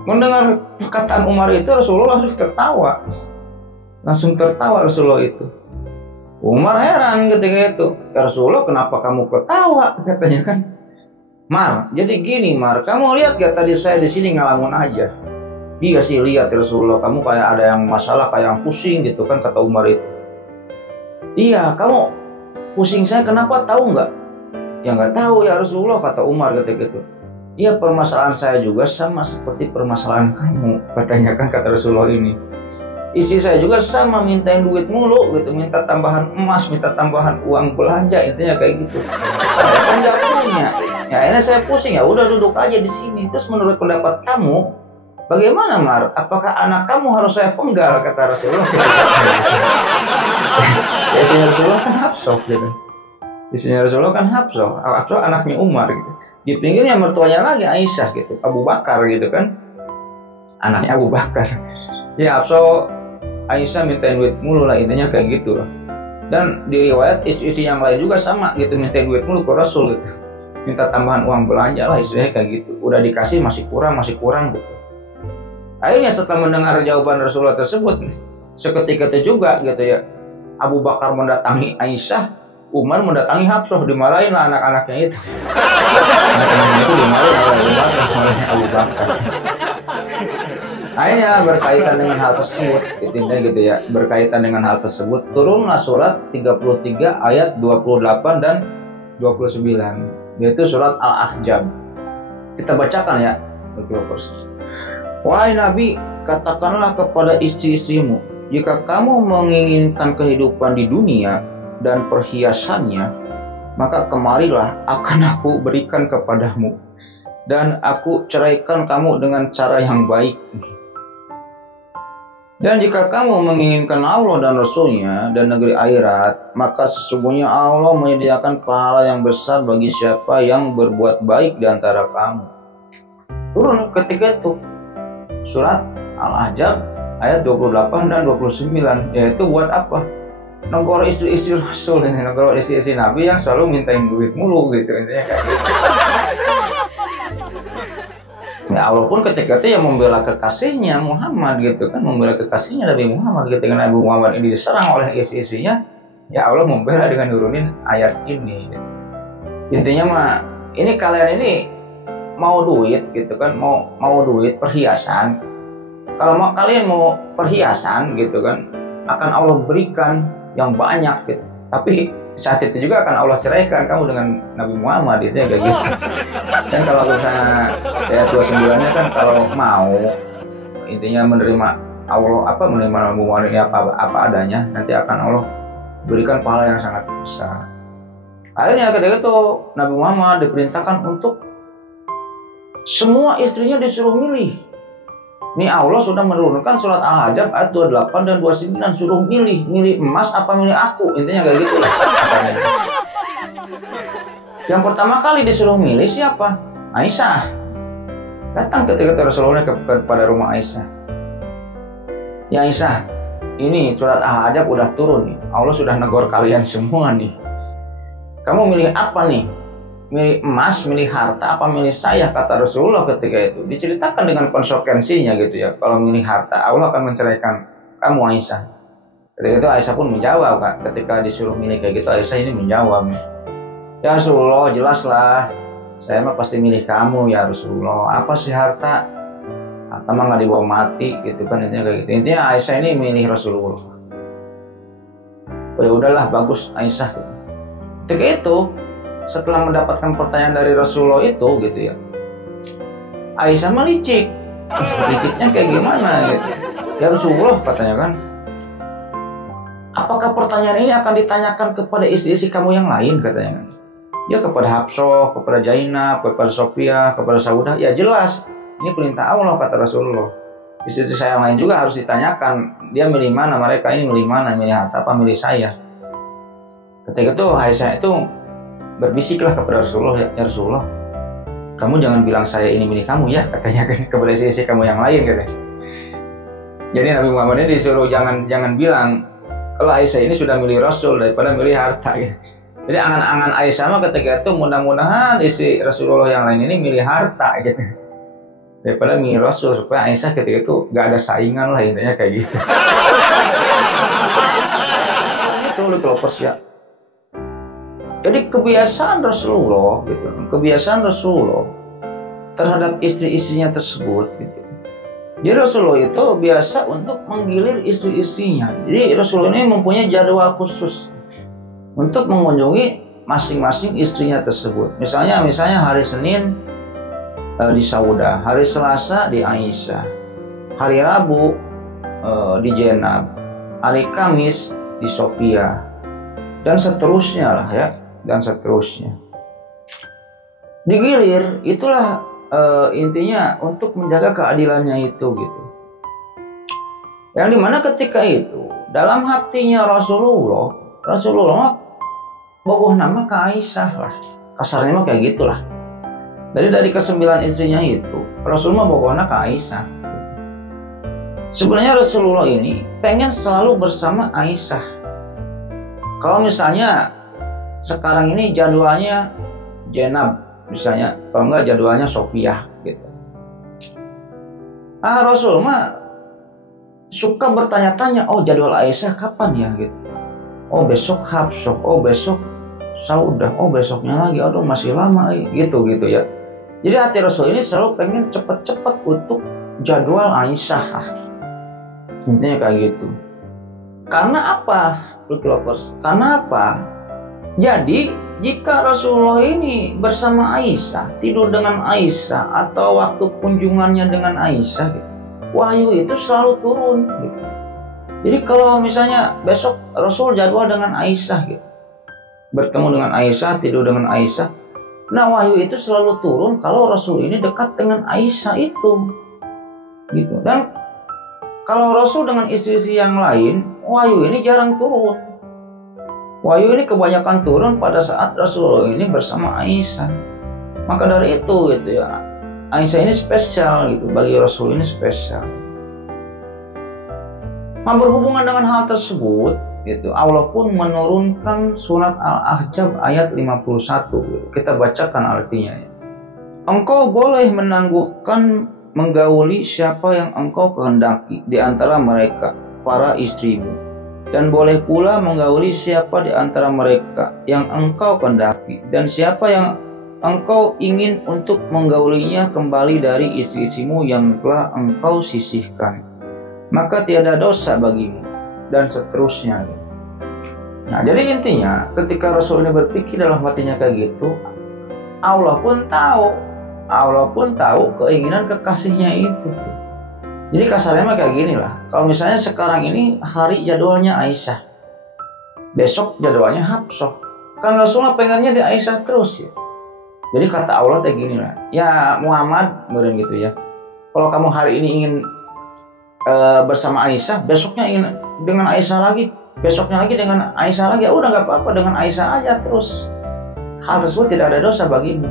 Mendengar perkataan Umar itu Rasulullah langsung tertawa. Langsung tertawa Rasulullah itu. Umar heran ketika itu. Ya Rasulullah kenapa kamu ketawa? Katanya kan. Mar, jadi gini Mar, kamu lihat gak tadi saya di sini ngalamun aja? Iya sih lihat ya Rasulullah, kamu kayak ada yang masalah, kayak yang pusing gitu kan, kata Umar itu. Iya, kamu pusing saya kenapa, tahu nggak? Ya nggak tahu ya Rasulullah, kata Umar ketika itu. Iya, permasalahan saya juga sama seperti permasalahan kamu, katanya kan, kata Rasulullah ini. Istri saya juga sama, mintain duit mulu gitu, minta tambahan emas, minta tambahan uang belanja, intinya kayak gitu. Saya kan nggak punya. Ya akhirnya saya pusing, ya udah duduk aja di sini. Terus menurut pendapat kamu, bagaimana Mar? Apakah anak kamu harus saya penggal, kata Rasulullah? Ya istrinya Rasulullah kan Hafsah gitu. Istrinya Rasulullah kan Hafsah anaknya Umar gitu. Di pinggirnya mertuanya lagi Aisyah gitu, Abu Bakar gitu kan, anaknya Abu Bakar. Ya Hafsah Aisyah mintain duit mulu lah, intinya kayak gitu loh. Dan di riwayat istri-istri yang lain juga sama gitu, mintain duit mulu ke Rasul gitu, minta tambahan uang belanja lah, istrinya kayak gitu. Udah dikasih masih kurang gitu. Akhirnya setelah mendengar jawaban Rasulullah tersebut, seketika itu juga gitu ya, Abu Bakar mendatangi Aisyah, Umar mendatangi Hafsah, dimarahin lah anak-anaknya itu. Anak-anaknya itu dimarahin oleh Abu Bakar. Akhirnya berkaitan dengan hal tersebut, intinya gitu ya, berkaitan dengan hal tersebut, turunlah surat 33 ayat 28 dan 29, yaitu surat Al-Ahzab. Kita bacakan ya. Wahai Nabi, katakanlah kepada istri-istrimu, jika kamu menginginkan kehidupan di dunia dan perhiasannya, maka kemarilah akan aku berikan kepadamu, dan aku ceraikan kamu dengan cara yang baik. Dan jika kamu menginginkan Allah dan Rasul-Nya dan negeri akhirat, maka sesungguhnya Allah menyediakan pahala yang besar bagi siapa yang berbuat baik di antara kamu. Turun ketika itu surat Al-Ahzab ayat 28 dan 29, yaitu buat apa? Negor istri-istri Rasul ini, negor istri-istri Nabi yang selalu mintain duit mulu gitu, intinya kayak gitu. Ya Allah pun ketika itu yang membela kekasihnya Muhammad gitu kan, membela kekasihnya Nabi Muhammad ketika Nabi Muhammad ini diserang oleh istri-istrinya, ya Allah membela dengan nurunin ayat ini gitu. Intinya mah ini kalian ini mau duit gitu kan, mau duit perhiasan. Kalau kalian mau perhiasan gitu kan, akan Allah berikan yang banyak gitu. Tapi saat itu juga akan Allah ceraikan kamu dengan Nabi Muhammad, itu ya kayak gitu. Dan kalau misalnya ayat 29-nya kan, kalau mau intinya menerima Allah menerima Nabi Muhammad ini apa adanya, nanti akan Allah berikan pahala yang sangat besar. Akhirnya ketika itu Nabi Muhammad diperintahkan untuk semua istrinya disuruh milih. Ini Allah sudah menurunkan surat Al-Ahzab ayat 28 dan 29, suruh milih emas apa milih aku, intinya kayak gitu lah. Yang pertama kali disuruh milih siapa? Aisyah. Datang ketika Rasulullah kepada rumah Aisyah. Ya Aisyah, ini surat Al-Ahzab udah turun nih, Allah sudah negor kalian semua nih. Kamu milih apa nih? Milih emas, milih harta, apa milih saya, kata Rasulullah ketika itu. Diceritakan dengan konsekuensinya gitu ya. Kalau milih harta, Allah akan menceraikan kamu Aisyah. Ketika itu Aisyah pun menjawab kan, ketika disuruh milih kayak gitu, Aisyah ini menjawab, ya Rasulullah, jelaslah, saya mah pasti milih kamu ya Rasulullah. Apa sih harta? Harta mah nggak dibawa mati gitu kan, intinya kayak gitu. Intinya Aisyah ini milih Rasulullah. Oh ya udahlah, bagus Aisyah gitu. Ketika itu setelah mendapatkan pertanyaan dari Rasulullah itu gitu ya, Aisyah melicik. Liciknya kayak gimana gitu. Ya Rasulullah, katanya kan, apakah pertanyaan ini akan ditanyakan kepada istri-istri kamu yang lain, katanya kan. Ya kepada Hafsah, kepada Zainab, kepada Sofia, kepada Saudah. Ya jelas, ini perintah Allah, kata Rasulullah. Istri-istri saya yang lain juga harus ditanyakan, dia milih mana, mereka ini milih mana, milih harta apa milih saya. Ketika itu Aisyah itu berbisiklah kepada Rasulullah, ya Rasulullah, kamu jangan bilang saya ini milik kamu ya, katanya kan, kepada istri kamu yang lain katanya. Jadi Nabi Muhammad ini disuruh jangan bilang kalau Aisyah ini sudah milih Rasul daripada milih harta ya. Jadi angan-angan Aisyah mah ketika itu mudah-mudahan istri Rasulullah yang lain ini milih harta gitu, daripada milih Rasul, supaya Aisyah ketika itu gak ada saingan lah, intinya kayak gitu. Itu lovers ya. Jadi kebiasaan Rasulullah gitu, kebiasaan Rasulullah terhadap istri-istrinya tersebut gitu. Jadi Rasulullah itu biasa untuk menggilir istri-istrinya. Jadi Rasulullah ini mempunyai jadwal khusus untuk mengunjungi masing-masing istrinya tersebut. Misalnya hari Senin di Saudah, hari Selasa di Aisyah, hari Rabu di Jenab, hari Kamis di Sofia, dan seterusnya lah ya, dan seterusnya. Digilir, itulah intinya untuk menjaga keadilannya itu gitu. Yang dimana ketika itu dalam hatinya Rasulullah bogoh nama ke Aisyah lah, kasarnya mah kayak gitulah. Dari ke-9 istrinya itu Rasulullah bogohna ke Aisyah. Sebenarnya Rasulullah ini pengen selalu bersama Aisyah. Kalau misalnya sekarang ini jadwalnya Jenab misalnya, kalau enggak jadwalnya Sofiah gitu. Rasul mah suka bertanya-tanya, oh jadwal Aisyah kapan ya gitu. Oh besok Hafsah, oh besok Saudah, oh besoknya lagi, aduh masih lama gitu ya. Jadi hati Rasul ini selalu pengen cepat-cepat untuk jadwal Aisyah. Intinya kayak gitu. Karena apa? Karena apa? Jadi jika Rasulullah ini bersama Aisyah, tidur dengan Aisyah, atau waktu kunjungannya dengan Aisyah gitu, wahyu itu selalu turun gitu. Jadi kalau misalnya besok Rasul jadwal dengan Aisyah gitu, bertemu dengan Aisyah, tidur dengan Aisyah, nah wahyu itu selalu turun kalau Rasul ini dekat dengan Aisyah itu gitu. Dan kalau Rasul dengan istri-istri yang lain, wahyu ini jarang turun. Wahyu ini kebanyakan turun pada saat Rasulullah ini bersama Aisyah. Maka dari itu gitu ya, Aisyah ini spesial gitu, bagi Rasul ini spesial. Nah, berhubungan dengan hal tersebut gitu, Allah pun menurunkan surat Al-Ahzab ayat 51 gitu. Kita bacakan artinya ya. Engkau boleh menangguhkan menggauli siapa yang engkau kehendaki di antara mereka, para istrimu, dan boleh pula menggauli siapa di antara mereka yang engkau kehendaki, dan siapa yang engkau ingin untuk menggaulinya kembali dari istri-istrimu yang telah engkau sisihkan, maka tiada dosa bagimu, dan seterusnya. Nah, jadi intinya ketika Rasul ini berpikir dalam hatinya kayak gitu, Allah pun tahu keinginan kekasihnya itu. Jadi kasarnya mah kayak gini lah. Kalau misalnya sekarang ini hari jadwalnya Aisyah, besok jadwalnya Hafsah, kan Rasulullah pengennya di Aisyah terus ya. Jadi kata Allah kayak gini lah, ya Muhammad kemudian gitu ya, kalau kamu hari ini ingin bersama Aisyah, besoknya ingin dengan Aisyah lagi, besoknya lagi dengan Aisyah lagi, ya udah nggak apa-apa, dengan Aisyah aja terus. Hal tersebut tidak ada dosa bagimu.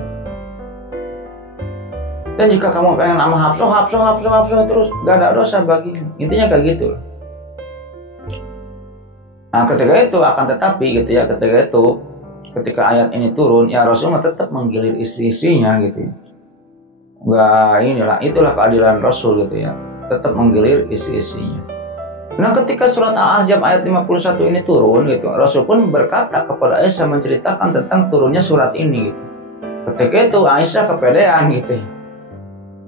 Dan jika kamu pengen nama Hafsah terus, gak ada dosa bagimu. Intinya kayak gitu. Nah, ketika itu akan tetapi gitu ya, ketika ayat ini turun, ya Rasulullah tetap menggilir istri-istrinya gitu. Itulah keadilan Rasul gitu ya, tetap menggilir istri-istrinya. Nah, ketika surat Al-Ahzab ayat 51 ini turun gitu, Rasul pun berkata kepada Aisyah menceritakan tentang turunnya surat ini gitu. Ketika itu Aisyah kepedean gitu ya.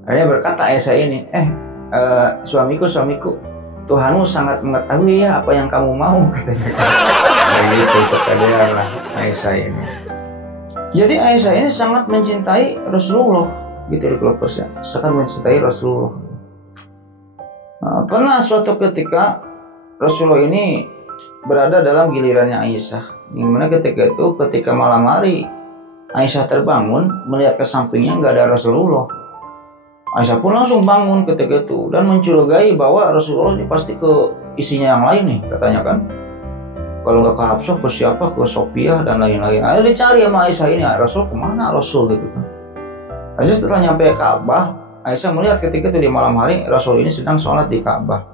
Akhirnya berkata Aisyah ini, suamiku, Tuhanmu sangat mengetahui ya apa yang kamu mau, katanya. Begitu kepedean lah Aisyah ini. Jadi Aisyah ini sangat mencintai Rasulullah gitu loh, sangat mencintai Rasulullah. Pernah suatu ketika Rasulullah ini berada dalam gilirannya Aisyah, dimana ketika malam hari Aisyah terbangun melihat ke sampingnya nggak ada Rasulullah. Aisyah pun langsung bangun ketika itu dan mencurigai bahwa Rasulullah ini pasti ke isinya yang lain nih, katanya kan. Kalau nggak ke Hafsah, ke siapa, ke Sofiah dan lain-lain. Akhirnya dicari sama Aisyah ini, Rasul kemana Rasul gitu kan. Akhirnya setelah nyampe Ka'bah, Aisyah melihat ketika itu di malam hari Rasul ini sedang sholat di Ka'bah.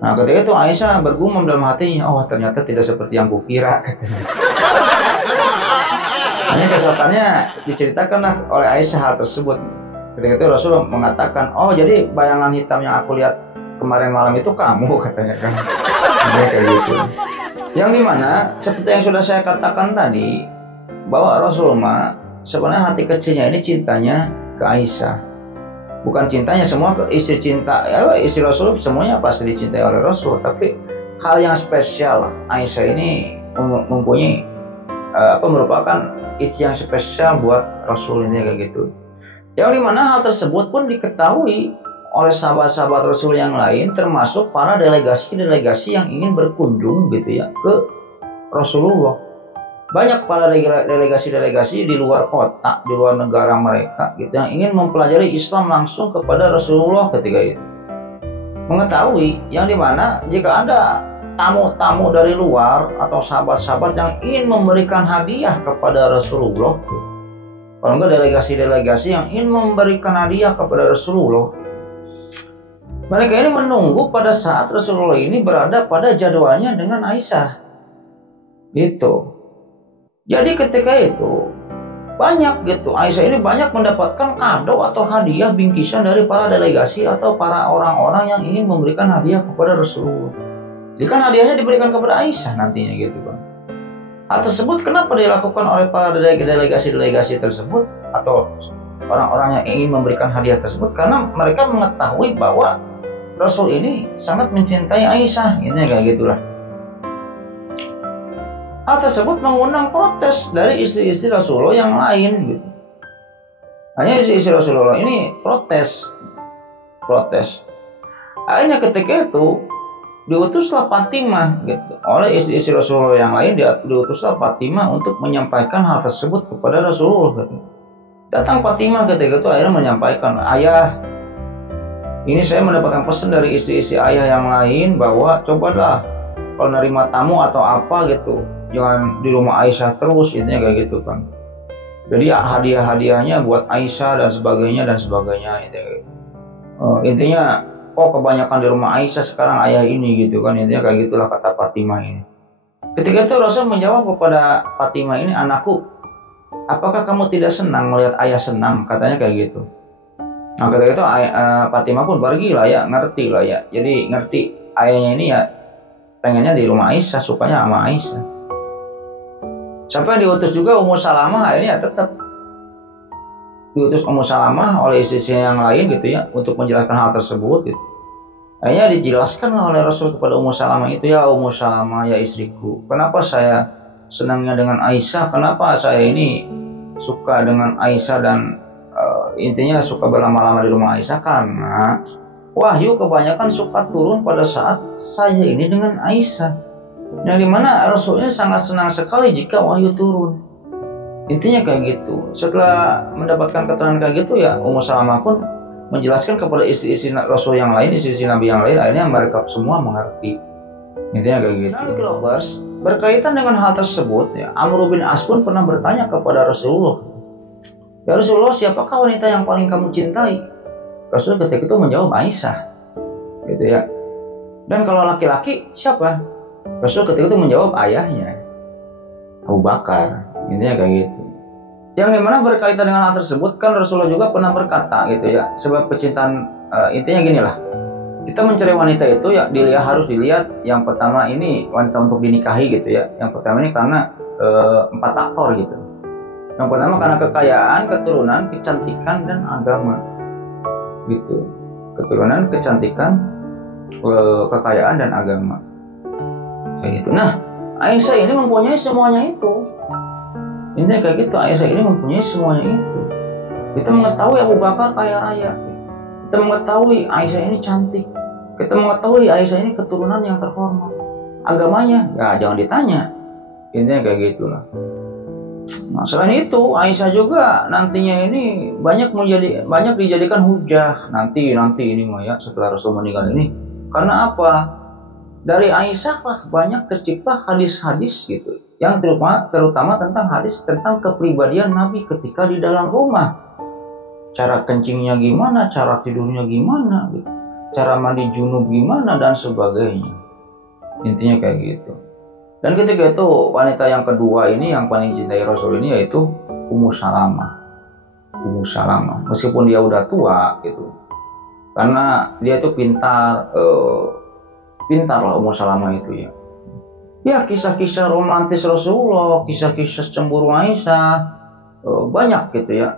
Nah, ketika itu Aisyah bergumam dalam hatinya, oh ternyata tidak seperti yang kukira, katanya. Hanya keesokannya diceritakanlah oleh Aisyah hal tersebut. Ketika itu Rasul mengatakan, oh jadi bayangan hitam yang aku lihat kemarin malam itu kamu, katanya kan. Kayak gitu. Yang dimana seperti yang sudah saya katakan tadi, bahwa Rasulullah sebenarnya hati kecilnya ini cintanya ke Aisyah. Bukan cintanya semua ke istri istri Rasul semuanya pasti dicintai oleh Rasul, tapi hal yang spesial Aisyah ini mempunyai merupakan istri yang spesial buat Rasul ini kayak gitu. Yang dimana hal tersebut pun diketahui oleh sahabat-sahabat Rasul yang lain, termasuk para delegasi-delegasi yang ingin berkunjung gitu ya ke Rasulullah. Banyak para delegasi-delegasi di luar kota, di luar negara mereka gitu yang ingin mempelajari Islam langsung kepada Rasulullah ketika itu. Mengetahui yang dimana jika ada tamu-tamu dari luar atau sahabat-sahabat yang ingin memberikan hadiah kepada Rasulullah, kalau enggak delegasi-delegasi yang ingin memberikan hadiah kepada Rasulullah, mereka ini menunggu pada saat Rasulullah ini berada pada jadwalnya dengan Aisyah. Gitu. Jadi ketika itu banyak gitu, Aisyah ini banyak mendapatkan kado atau hadiah bingkisan dari para delegasi atau para orang-orang yang ingin memberikan hadiah kepada Rasulullah. Jadi kan hadiahnya diberikan kepada Aisyah nantinya gitu kan. Hal tersebut kenapa dilakukan oleh para delegasi-delegasi tersebut atau orang-orang yang ingin memberikan hadiah tersebut? Karena mereka mengetahui bahwa Rasul ini sangat mencintai Aisyah, ini kayak gitulah. Hal tersebut mengundang protes dari istri-istri Rasulullah yang lain gitu. Hanya istri-istri Rasulullah ini protes. Akhirnya ketika itu diutuslah Fatimah gitu. Oleh istri-istri Rasulullah yang lain diutuslah Fatimah untuk menyampaikan hal tersebut kepada Rasulullah gitu. Datang Fatimah ketika itu akhirnya menyampaikan, "Ayah, ini saya mendapatkan pesan dari istri-istri ayah yang lain bahwa cobalah kalau nerima tamu atau apa gitu, jangan di rumah Aisyah terus," intinya kayak gitu kan. Jadi hadiah-hadiahnya buat Aisyah dan sebagainya intinya kebanyakan di rumah Aisyah sekarang ayah ini gitu kan, intinya kayak gitulah kata Fatimah ini. Ketika itu Rasul menjawab kepada Fatimah ini, "Anakku, apakah kamu tidak senang melihat ayah senang?" Katanya kayak gitu. Nah ketika itu Fatimah pun pergi lah ya, ngerti lah ya. Jadi ngerti ayahnya ini ya pengennya di rumah Aisyah, sukanya sama Aisyah. Sampai diutus juga Ummu Salamah, akhirnya tetap diutus Ummu Salamah oleh istri yang lain gitu ya untuk menjelaskan hal tersebut gitu. Akhirnya dijelaskan oleh Rasul kepada Ummu Salamah itu, "Ya Ummu Salamah, ya istriku, kenapa saya senangnya dengan Aisyah, kenapa saya ini suka dengan Aisyah dan intinya suka berlama-lama di rumah Aisyah, karena wahyu kebanyakan suka turun pada saat saya ini dengan Aisyah, yang dimana Rasulnya sangat senang sekali jika wahyu turun." Intinya kayak gitu. Setelah mendapatkan keterangan kayak gitu ya, Ummu Salamah pun menjelaskan kepada istri-istri Rasul yang lain, istri-istri Nabi yang lain, akhirnya mereka semua mengerti. Intinya kayak gitu. Nah, Lovers, berkaitan dengan hal tersebut ya, Amr bin As pun pernah bertanya kepada Rasulullah, "Ya Rasulullah, siapakah wanita yang paling kamu cintai?" Rasul ketika itu menjawab, "Aisyah." Gitu ya. Dan kalau laki-laki siapa? Rasul ketika itu menjawab, ayahnya, Abu Bakar. Intinya kayak gitu. Yang dimana berkaitan dengan hal tersebut kan Rasulullah juga pernah berkata gitu ya, sebab kecintaan intinya gini lah, kita mencari wanita itu ya harus dilihat yang pertama ini wanita untuk dinikahi gitu ya. Yang pertama ini karena 4 faktor gitu. Yang pertama karena kekayaan, keturunan, kecantikan, dan agama gitu. Keturunan, kecantikan, kekayaan, dan agama kayak gitu. Nah, Aisyah ini mempunyai semuanya itu. Intinya kayak gitu, Aisyah ini mempunyai semuanya itu. Kita mengetahui Abu Bakar kaya raya, kita mengetahui Aisyah ini cantik, kita mengetahui Aisyah ini keturunan yang terhormat. Agamanya ya jangan ditanya. Intinya kayak gitulah. Nah, selain itu Aisyah juga nantinya ini banyak dijadikan hujah nanti ini mah ya, setelah Rasul meninggal ini. Karena apa? Dari Aisyah lah banyak tercipta hadis-hadis gitu, yang terutama tentang hadis tentang kepribadian Nabi ketika di dalam rumah. Cara kencingnya gimana, cara tidurnya gimana gitu, cara mandi junub gimana, dan sebagainya. Intinya kayak gitu. Dan ketika itu wanita yang kedua ini yang paling dicintai Rasul ini yaitu Ummu Salamah. Meskipun dia udah tua gitu, karena dia itu pintar lah Ummu Salamah itu ya. Ya kisah-kisah romantis Rasulullah, kisah-kisah cemburu Aisyah banyak gitu ya,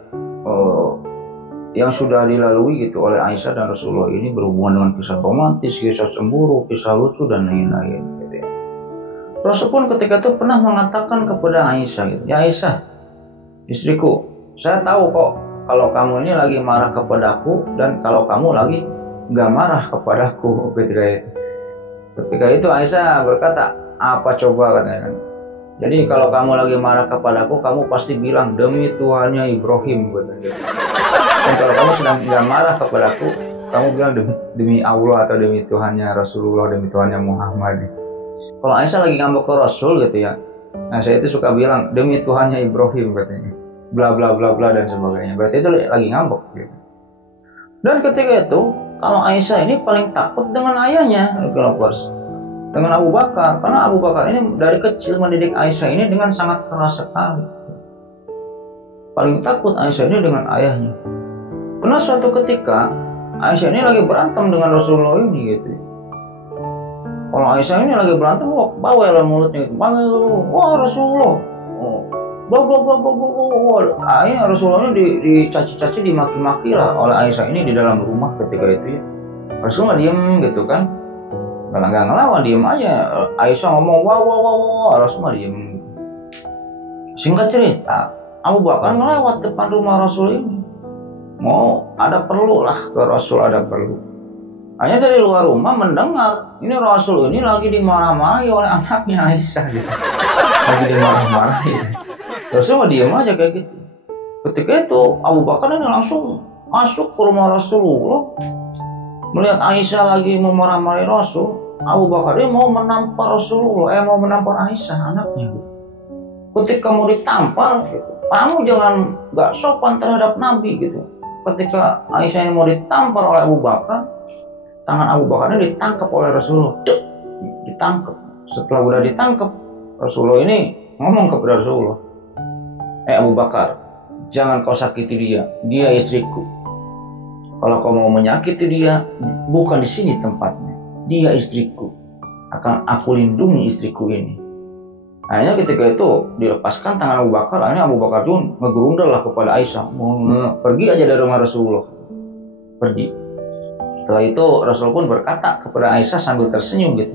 yang sudah dilalui gitu oleh Aisyah dan Rasulullah ini berhubungan dengan kisah romantis, kisah cemburu, kisah lucu, dan lain-lain gitu ya. Rasul pun ketika itu pernah mengatakan kepada Aisyah gitu, "Ya Aisyah, istriku, saya tahu kok kalau kamu ini lagi marah kepadaku dan kalau kamu lagi nggak marah kepadaku ketika itu. Ketika itu Aisyah berkata, apa coba katanya kan. Jadi kalau kamu lagi marah kepadaku, kamu pasti bilang demi Tuhannya Ibrahim katanya. Dan kalau kamu sedang nggak marah kepadaku, kamu bilang demi Allah atau demi Tuhannya Rasulullah, demi Tuhannya Muhammad. Kalau Aisyah lagi ngambek ke Rasul gitu ya, nah saya itu suka bilang demi Tuhannya Ibrahim katanya, bla bla bla bla dan sebagainya. Berarti itu lagi ngambek gitu. Dan ketika itu kalau Aisyah ini paling takut dengan ayahnya, dengan Abu Bakar, karena Abu Bakar ini dari kecil mendidik Aisyah ini dengan sangat keras sekali. Paling takut Aisyah ini dengan ayahnya. Karena suatu ketika Aisyah ini lagi berantem dengan Rasulullah ini gitu. Kalau Aisyah ini lagi berantem, wah bawel mulutnya itu, wah Rasulullah, bla bla bla bla bla. Akhirnya Rasulullah ini dicaci-caci, dimaki-maki lah oleh Aisyah ini di dalam rumah ketika itu ya. Rasulullah diem gitu kan. Kalau nggak ngelawan, diem aja. Aisyah ngomong wah, Rasulullah diem. Singkat cerita, Abu Bakar melewat depan rumah Rasul ini. Mau ada perlu lah ke Rasul, ada perlu. Hanya dari luar rumah mendengar ini Rasul ini lagi dimarah-marahi oleh anaknya Aisyah gitu. Lagi dimarah-marahi. Rasulullah diem aja kayak gitu. Ketika itu Abu Bakar ini langsung masuk ke rumah Rasulullah. Melihat Aisyah lagi memarah-marahi Rasul, Abu Bakar ini mau menampar Rasulullah, mau menampar Aisyah anaknya. Ketika mau ditampar, gitu, kamu jangan nggak sopan terhadap Nabi gitu. Ketika Aisyah ini mau ditampar oleh Abu Bakar, tangan Abu Bakar ini ditangkap oleh Rasulullah, ditangkap. Setelah udah ditangkap, Rasulullah ini ngomong kepada Rasulullah, Abu Bakar, jangan kau sakiti dia istriku. Kalau kau mau menyakiti dia, bukan di sini tempatnya. Dia istriku. Akan aku lindungi istriku ini. Akhirnya ketika itu dilepaskan tangan Abu Bakar. Akhirnya Abu Bakar pun ngegerundal lah kepada Aisyah. Pergi aja dari rumah Rasulullah. Pergi. Setelah itu Rasul pun berkata kepada Aisyah sambil tersenyum gitu.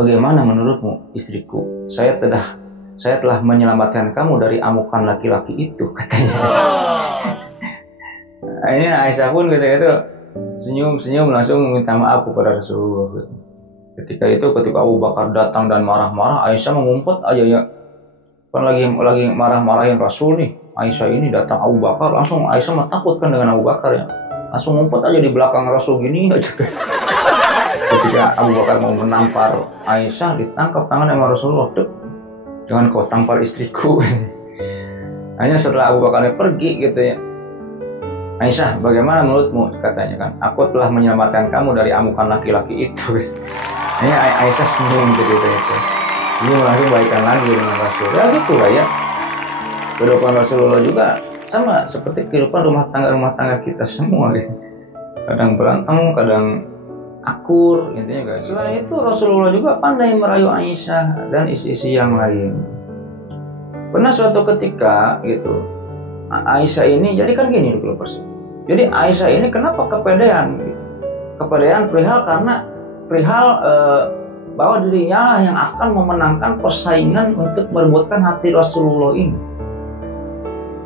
Bagaimana menurutmu istriku? Saya telah menyelamatkan kamu dari amukan laki-laki itu, katanya. Akhirnya Aisyah pun ketika itu senyum langsung minta maaf kepada Rasulullah. Ketika Abu Bakar datang dan marah-marah, Aisyah mengumpet aja ya. Kan lagi marah-marahin Rasul nih. Aisyah ini datang Abu Bakar, langsung Aisyah takutkan dengan Abu Bakar ya. Langsung ngumpet aja di belakang Rasul gini aja. Ketika Abu Bakar mau menampar Aisyah, ditangkap tangan sama Rasulullah. Jangan kau tampar istriku. Hanya setelah Abu Bakar pergi gitu ya. Aisyah, bagaimana menurutmu? Katanya kan, aku telah menyelamatkan kamu dari amukan laki-laki itu. Ini Aisyah senyum gitu itu. Senyum langsung baikan lagi dengan Rasul. Ya gitu lah ya. Kehidupan Rasulullah juga sama seperti kehidupan rumah tangga kita semua. Gitu. Kadang berantem, kadang akur, intinya guys. Selain itu Rasulullah juga pandai merayu Aisyah dan isi-isi yang lain. Pernah suatu ketika gitu, Aisyah ini, jadi kan gini dulu persis. Jadi Aisyah ini kenapa kepedean? Kepedean perihal bahwa dirinya lah yang akan memenangkan persaingan untuk merebutkan hati Rasulullah ini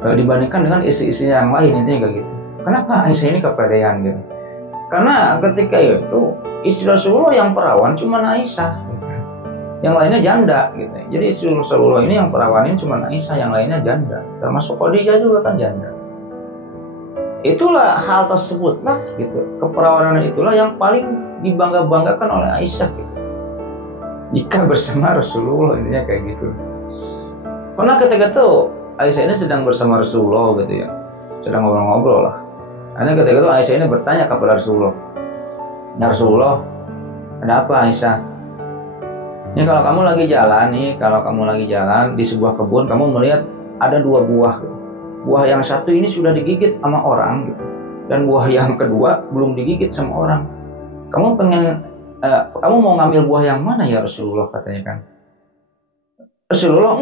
dibandingkan dengan isi-isi yang lain, intinya kayak gitu. Kenapa Aisyah ini kepedean gitu? Karena ketika itu istri Rasulullah yang perawan cuma Aisyah, gitu. Yang lainnya janda gitu. Jadi istri Rasulullah ini yang perawanin cuma Aisyah, yang lainnya janda. Termasuk Khadijah juga kan janda. Itulah hal tersebutlah gitu. Keperawanan itulah yang paling dibangga-banggakan oleh Aisyah gitu. Jika bersama Rasulullah, intinya kayak gitu. Karena ketika itu Aisyah ini sedang bersama Rasulullah gitu ya. Sedang ngobrol-ngobrol lah. Karena ketika itu Aisyah ini bertanya kepada Rasulullah, "Ya Rasulullah, ada apa Aisyah? Ini kalau kamu lagi jalan di sebuah kebun, kamu melihat ada dua buah. Buah yang satu ini sudah digigit sama orang gitu. Dan buah yang kedua belum digigit sama orang. Kamu mau ngambil buah yang mana ya Rasulullah?" katanya kan. Rasulullah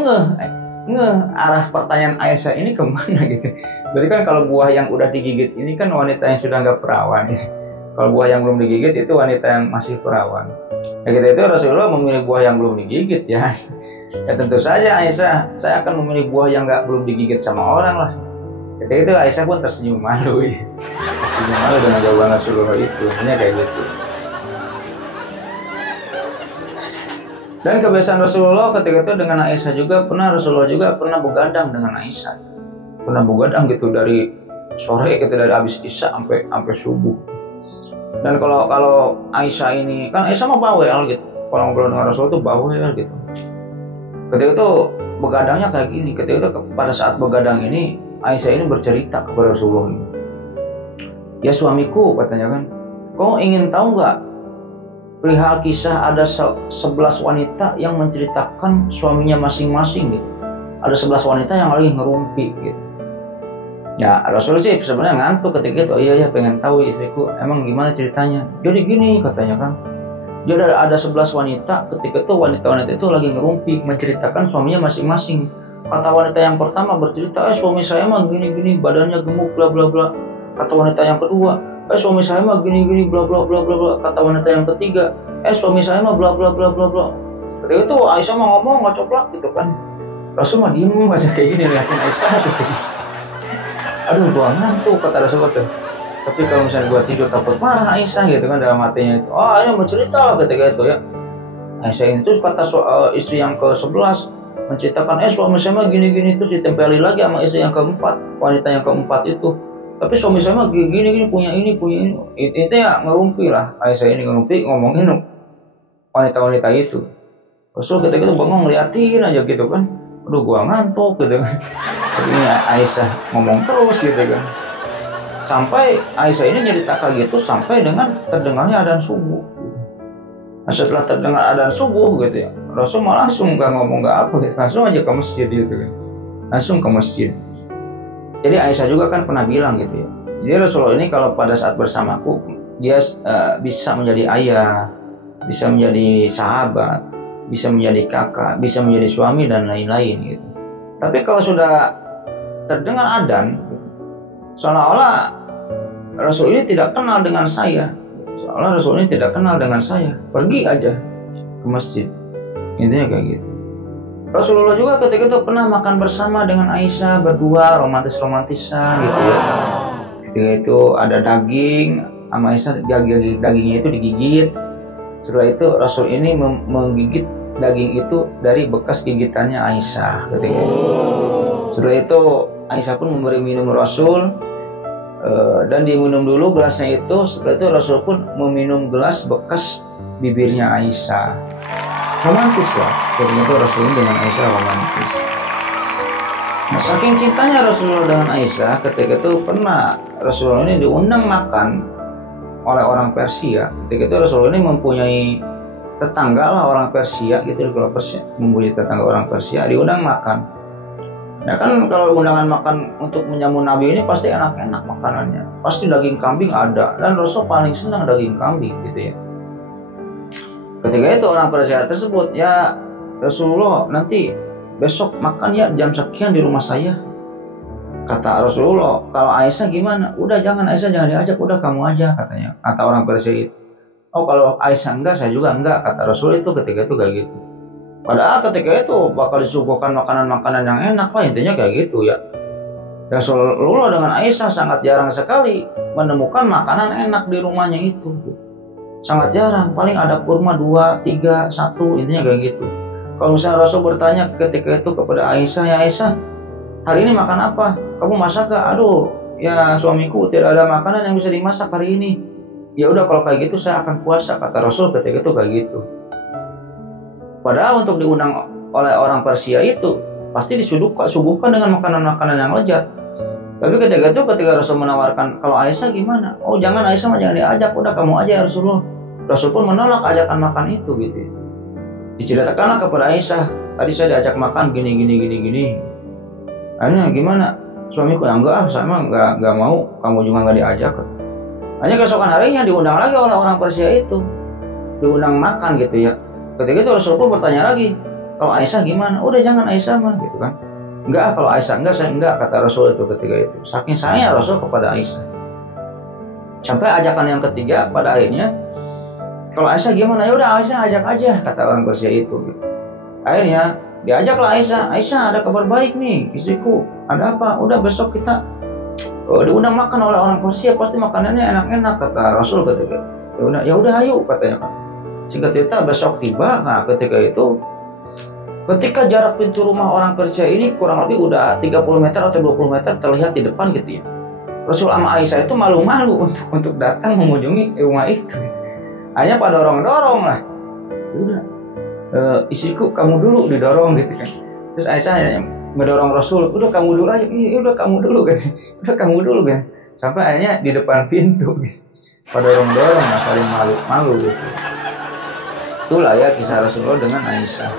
arah pertanyaan Aisyah ini kemana gitu. Jadi kan kalau buah yang udah digigit ini kan wanita yang sudah nggak perawan. Kalau buah yang belum digigit itu wanita yang masih perawan. Ya gitu itu Rasulullah memilih buah yang belum digigit ya. Ya tentu saja Aisyah, saya akan memilih buah yang belum digigit sama orang lah. Ketika itu Aisyah pun tersenyum malu ya. Tersenyum malu dengan jawaban Rasulullah itu. Hanya kayak gitu. Dan kebiasaan Rasulullah ketika itu dengan Aisyah juga Rasulullah juga pernah begadang dengan Aisyah. Pernah begadang gitu dari sore gitu, dari habis Isya sampai subuh. Dan kalau Aisyah ini kan Aisyah mah bawel gitu. Kalau ngobrol dengan Rasulullah itu bawel gitu. Ketika itu begadangnya kayak gini. Ketika itu pada saat begadang ini Aisyah ini bercerita kepada Rasulullah ini. Ya suamiku, katanya kan, kau ingin tahu nggak perihal kisah ada 11 wanita yang menceritakan suaminya masing-masing gitu. Ada 11 wanita yang lagi ngerumpi gitu. Ya Rasul sih sebenarnya ngantuk ketika itu. Oh iya pengen tahu istriku emang gimana ceritanya. Jadi gini katanya kan. Jadi ada 11 wanita, ketika itu wanita-wanita itu lagi ngerumpi menceritakan suaminya masing-masing. Kata wanita yang pertama bercerita, suami saya mah gini-gini, badannya gemuk bla bla bla. Kata wanita yang kedua, suami saya mah gini-gini bla bla bla bla bla. Kata wanita yang ketiga, suami saya mah bla bla bla bla bla. Ketika itu Aisyah mau ngomong nggak coplak gitu kan. Rasul mah diem aja kayak gini liatin Aisyah gitu. Aduh gua ngantuk kata Rasulullah tuh. Tapi kalau misalnya gua tidur takut marah Aisyah gitu kan dalam hatinya itu. Oh ini mau cerita lah ketika itu ya. Aisyah itu kata istri yang ke-11 menceritakan suami saya mah gini-gini itu ditempeli lagi sama istri yang keempat, wanita yang keempat itu. Tapi suami saya mah gini-gini punya ini. Itu ya ngerumpi lah. Aisyah ini ngerumpi ngomongin wanita-wanita itu. Rasul ketika itu bengong ngeliatin aja gitu kan. Aduh gua ngantuk gitu kan. Tapi ini Aisyah ngomong terus gitu kan. Sampai Aisyah ini nyeritakan gitu sampai dengan terdengarnya adzan subuh. Nah, setelah terdengar adzan subuh gitu ya, Rasul malah langsung gak ngomong gak apa gitu, langsung aja ke masjid gitu kan. Langsung ke masjid. Jadi Aisyah juga kan pernah bilang gitu ya. Jadi Rasulullah ini kalau pada saat bersamaku dia bisa menjadi ayah, bisa menjadi sahabat, bisa menjadi kakak, bisa menjadi suami dan lain-lain gitu. Tapi kalau sudah terdengar adzan, seolah-olah Rasul ini tidak kenal dengan saya. Seolah Rasul ini tidak kenal dengan saya. Pergi aja ke masjid. Intinya kayak gitu. Rasulullah juga ketika itu pernah makan bersama dengan Aisyah berdua romantis-romantisan gitu ya. Ketika itu ada daging, sama Aisyah dagingnya itu digigit. Setelah itu Rasul ini menggigit daging itu dari bekas gigitannya Aisyah ketika itu. Setelah itu Aisyah pun memberi minum Rasul dan diminum dulu gelasnya itu. Setelah itu Rasul pun meminum gelas bekas bibirnya Aisyah. Romantis lah, ketika itu Rasul dengan Aisyah romantis. Nah, saking cintanya Rasulullah dengan Aisyah, ketika itu pernah Rasulullah ini diundang makan oleh orang Persia. Ketika itu Rasulullah ini mempunyai tetangga lah orang Persia gitu. Kalau Persia mempunyai tetangga orang Persia diundang makan. Nah kan kalau undangan makan untuk menyambut Nabi ini pasti enak-enak makanannya. Pasti daging kambing ada, dan Rasul paling senang daging kambing gitu ya. Ketika itu orang Persia tersebut, ya Rasulullah nanti besok makan ya jam sekian di rumah saya. Kata Rasulullah, kalau Aisyah gimana? Udah jangan, Aisyah jangan diajak, udah kamu aja katanya. Kata orang Persia itu. Oh kalau Aisyah enggak, saya juga enggak. Kata Rasul itu ketika itu kayak gitu. Padahal ketika itu bakal disuguhkan makanan-makanan yang enak lah, intinya kayak gitu ya. Rasulullah dengan Aisyah sangat jarang sekali menemukan makanan enak di rumahnya itu gitu. Sangat jarang, paling ada kurma 2, 3, 1, intinya kayak gitu. Kalau misalnya Rasul bertanya ketika itu kepada Aisyah, ya Aisyah, hari ini makan apa? Kamu masak gak? Aduh, ya suamiku tidak ada makanan yang bisa dimasak hari ini. Ya udah kalau kayak gitu saya akan puasa, kata Rasul ketika itu kayak gitu. Padahal untuk diundang oleh orang Persia itu pasti disuguhkan dengan makanan-makanan yang lezat. Tapi ketika Rasul menawarkan, kalau Aisyah gimana? Oh jangan, Aisyah mah jangan diajak, udah kamu aja ya Rasulullah. Rasul pun menolak ajakan makan itu gitu. Diceritakanlah kepada Aisyah, tadi saya diajak makan gini. Akhirnya gimana? Suamiku enggak, saya mah enggak mau, kamu juga enggak diajak. Hanya keesokan harinya diundang lagi oleh orang Persia itu, diundang makan gitu ya. Ketika itu Rasul pun bertanya lagi, kalau Aisyah gimana? Udah jangan, Aisyah mah gitu kan. Enggak, kalau Aisyah enggak, saya enggak, kata Rasul itu ketika itu. Saking sayangnya Rasul kepada Aisyah. Sampai ajakan yang ketiga pada akhirnya, kalau Aisyah gimana? Ya udah Aisyah ajak aja, kata orang Persia itu. Gitu. Akhirnya diajaklah Aisyah. Aisyah ada kabar baik nih, istriku. Ada apa? Udah besok kita diundang makan oleh orang Persia, pasti makanannya enak-enak, kata Rasul ketika. Ya udah ayo katanya. Singkat cerita besok tiba. Nah ketika itu, ketika jarak pintu rumah orang Persia ini kurang lebih udah 30 meter atau 20 meter terlihat di depan gitu ya. Rasul sama Aisyah itu malu-malu untuk datang mengunjungi rumah itu. Hanya pada dorong-dorong lah. Udah, istriku kamu dulu didorong gitu kan. Terus Aisyah hanya mendorong Rasul, udah kamu dulu aja, udah kamu dulu kan, udah kamu dulu kan. Sampai akhirnya di depan pintu gitu. Pada dorong-dorong, saling malu-malu gitu. Itulah ya kisah Rasulullah dengan Aisyah.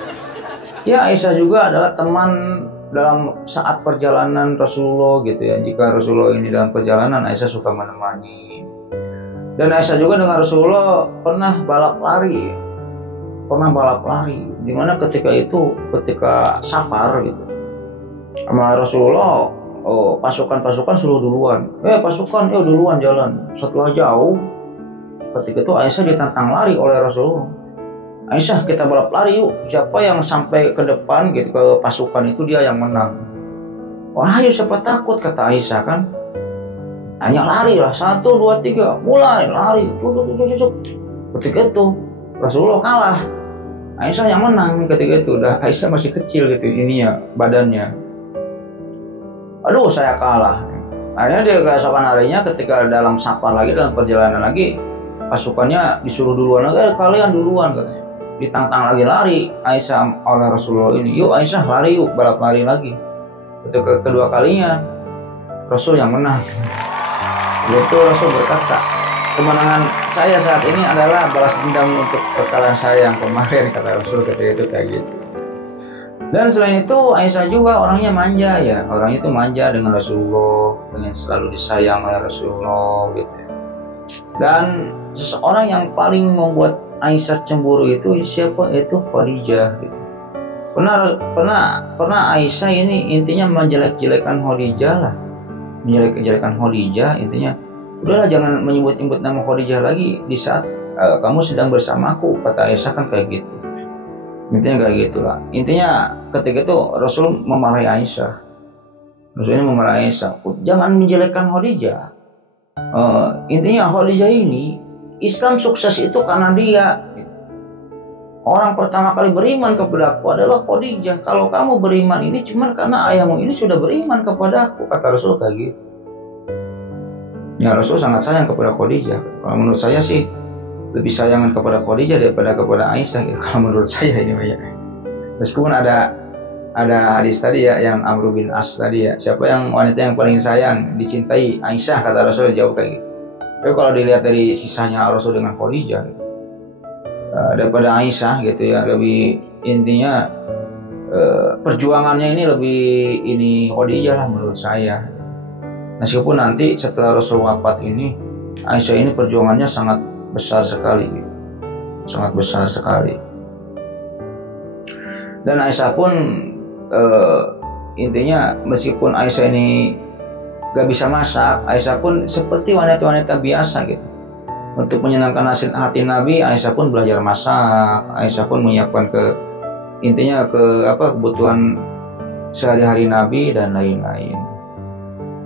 Ya Aisyah juga adalah teman dalam saat perjalanan Rasulullah gitu ya. Jika Rasulullah ini dalam perjalanan, Aisyah suka menemani. Dan Aisyah juga dengan Rasulullah pernah balap lari. Dimana ketika safar gitu, sama Rasulullah, pasukan suruh duluan. Pasukan, duluan jalan. Setelah jauh, ketika itu Aisyah ditantang lari oleh Rasulullah. Aisyah, kita balap lari yuk. Siapa yang sampai ke depan gitu ke pasukan itu dia yang menang. Wah, ayo siapa takut, kata Aisyah kan. Hanya lari lah, 1, 2, 3, mulai lari. Ketika itu Rasulullah kalah. Aisyah yang menang ketika itu. Udah Aisyah masih kecil gitu ininya, badannya. Aduh, saya kalah. Akhirnya dia keesokan harinya ketika dalam safar lagi, dalam perjalanan lagi, pasukannya disuruh duluan lagi, kalian duluan katanya. Ditantang lagi lari Aisyah oleh Rasulullah ini. Yuk Aisyah lari yuk, balap lari lagi. Itu kedua kalinya Rasul yang menang. Itu Rasul berkata, kemenangan saya saat ini adalah balas dendam untuk kekalahan saya yang kemarin, kata Rasul ketika itu kayak gitu. Dan selain itu Aisyah juga orangnya manja ya. Orangnya itu manja dengan Rasulullah, dengan selalu disayang oleh Rasulullah gitu. Dan seseorang yang paling membuat Aisyah cemburu itu siapa? Itu Khadijah gitu. Pernah Aisyah ini intinya menjelek-jelekan Khadijah lah. Menjelek-jelekan Khadijah intinya, udahlah jangan menyebut-nyebut nama Khadijah lagi di saat kamu sedang bersamaku, kata Aisyah kan kayak gitu. Intinya kayak gitulah. Intinya ketika itu Rasul memarahi Aisyah. Rasulnya memarahi Aisyah, jangan menjelekkan Khadijah. Intinya Khadijah ini Islam sukses itu karena dia. Orang pertama kali beriman kepada aku adalah Khadijah. Kalau kamu beriman ini cuma karena ayahmu ini sudah beriman kepada aku, kata Rasul kayak gitu. Ya Rasul sangat sayang kepada Khadijah. Kalau menurut saya sih lebih sayangan kepada Khadijah daripada kepada Aisyah gitu. Kalau menurut saya ini banyak. Meskipun ada hadis tadi ya yang Amr bin As tadi ya, siapa yang wanita yang paling sayang dicintai Aisyah, kata Rasul jawab kayak gitu. Tapi kalau dilihat dari sisanya Rasul dengan Khadijah daripada Aisyah gitu ya, lebih intinya perjuangannya ini lebih ini Khadijah lah menurut saya. Meskipun nanti setelah Rasul wafat ini Aisyah ini perjuangannya sangat besar sekali gitu. Sangat besar sekali. Dan Aisyah pun intinya meskipun Aisyah ini gak bisa masak, Aisyah pun seperti wanita-wanita biasa gitu. Untuk menyenangkan hati Nabi, Aisyah pun belajar masak. Aisyah pun menyiapkan kebutuhan sehari-hari Nabi dan lain-lain.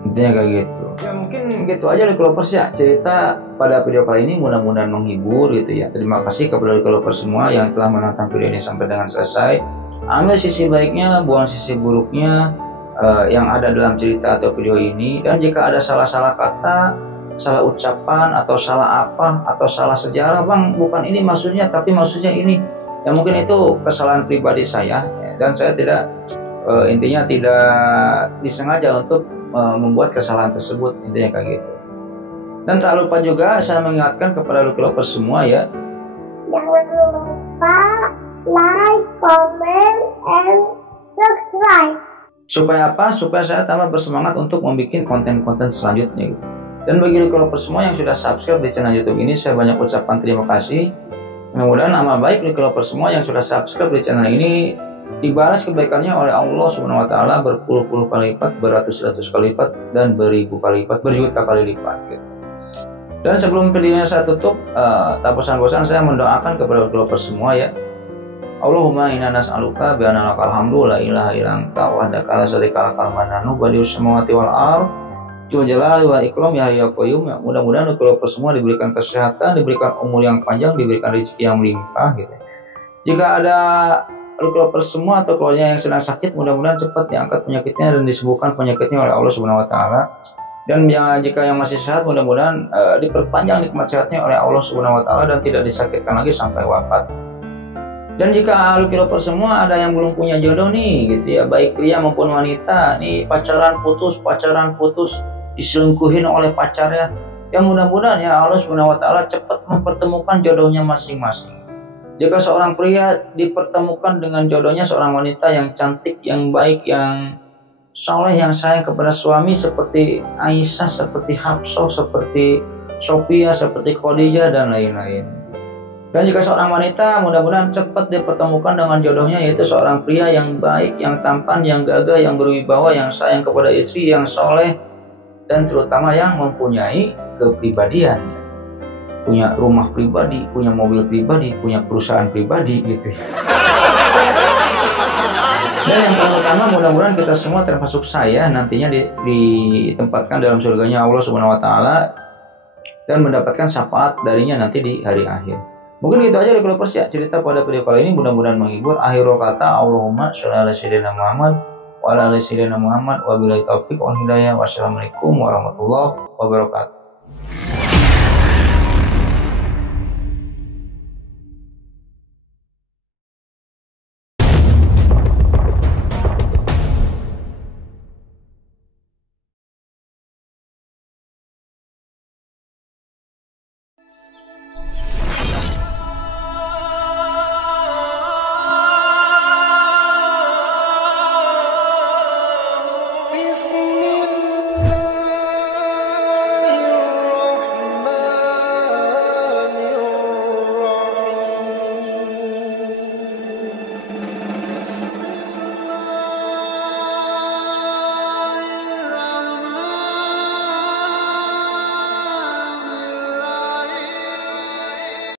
Intinya kayak gitu. Ya mungkin gitu aja Developers ya, cerita pada video kali ini mudah-mudahan menghibur gitu ya. Terima kasih kepada Developers semua yang telah menonton video ini sampai dengan selesai. Ambil sisi baiknya, buang sisi buruknya yang ada dalam cerita atau video ini. Dan jika ada salah-salah kata, salah ucapan atau salah apa atau salah sejarah, bang bukan ini maksudnya tapi maksudnya ini, ya mungkin itu kesalahan pribadi saya ya. Dan saya tidak intinya tidak disengaja untuk membuat kesalahan tersebut, intinya kayak gitu. Dan tak lupa juga saya mengingatkan kepada Developers semua ya, jangan lupa like, comment, and subscribe. Supaya apa? Supaya saya tambah bersemangat untuk membuat konten-konten selanjutnya gitu. Dan bagi Developers semua yang sudah subscribe di channel YouTube ini, saya banyak ucapkan terima kasih. Mudah-mudahan amal baik Developers semua yang sudah subscribe di channel ini dibalas kebaikannya oleh Allah Subhanahu wa taala berpuluh-puluh kali lipat, beratus-ratus kali lipat, dan beribu kali lipat, berjuta kali lipat gitu. Dan sebelum videonya saya tutup, tak bosan-bosan saya mendoakan kepada Developers semua ya. Allahumma inna nas'aluka bi anna lakal hamdu la ilaha illa anta wahdaka la syarika lakal mananu badius samawati wal ardh Dzul Jalali wal Ikram ya Hayyu ya Qayyum. Ya, mudah-mudahan keluarga semua diberikan kesehatan, diberikan umur yang panjang, diberikan rezeki yang melimpah gitu. Jika ada keluarga semua atau keluarga yang sedang sakit, mudah-mudahan cepat diangkat penyakitnya dan disembuhkan penyakitnya oleh Allah Subhanahu wa taala. Dan jika yang masih sehat, mudah-mudahan diperpanjang nikmat sehatnya oleh Allah Subhanahu wa taala dan tidak disakitkan lagi sampai wafat. Dan jika keluarga semua ada yang belum punya jodoh nih gitu ya, baik pria maupun wanita, nih pacaran putus, diselingkuhin oleh pacarnya, ya mudah-mudahan ya Allah Subhanahu wa taala cepat mempertemukan jodohnya masing-masing. Jika seorang pria dipertemukan dengan jodohnya seorang wanita yang cantik, yang baik, yang saleh, yang sayang kepada suami seperti Aisyah, seperti Hafsah, seperti Sophia, seperti Khadijah dan lain-lain. Dan jika seorang wanita mudah-mudahan cepat dipertemukan dengan jodohnya, yaitu seorang pria yang baik, yang tampan, yang gagah, yang berwibawa, yang sayang kepada istri, yang soleh, dan terutama yang mempunyai kepribadian, punya rumah pribadi, punya mobil pribadi, punya perusahaan pribadi gitu. Dan yang paling utama, mudah-mudahan kita semua termasuk saya nantinya ditempatkan dalam surganya Allah Subhanahu wa taala dan mendapatkan syafaat darinya nanti di hari akhir. Mungkin gitu aja Developers ya, cerita pada video kali ini, mudah-mudahan menghibur. Akhirul kata, Allahumma sholli ala sayyidina Muhammad wa ala ali sayyidina Muhammad wa billahi taufiq wal hidayah. Wassalamualaikum warahmatullahi wabarakatuh.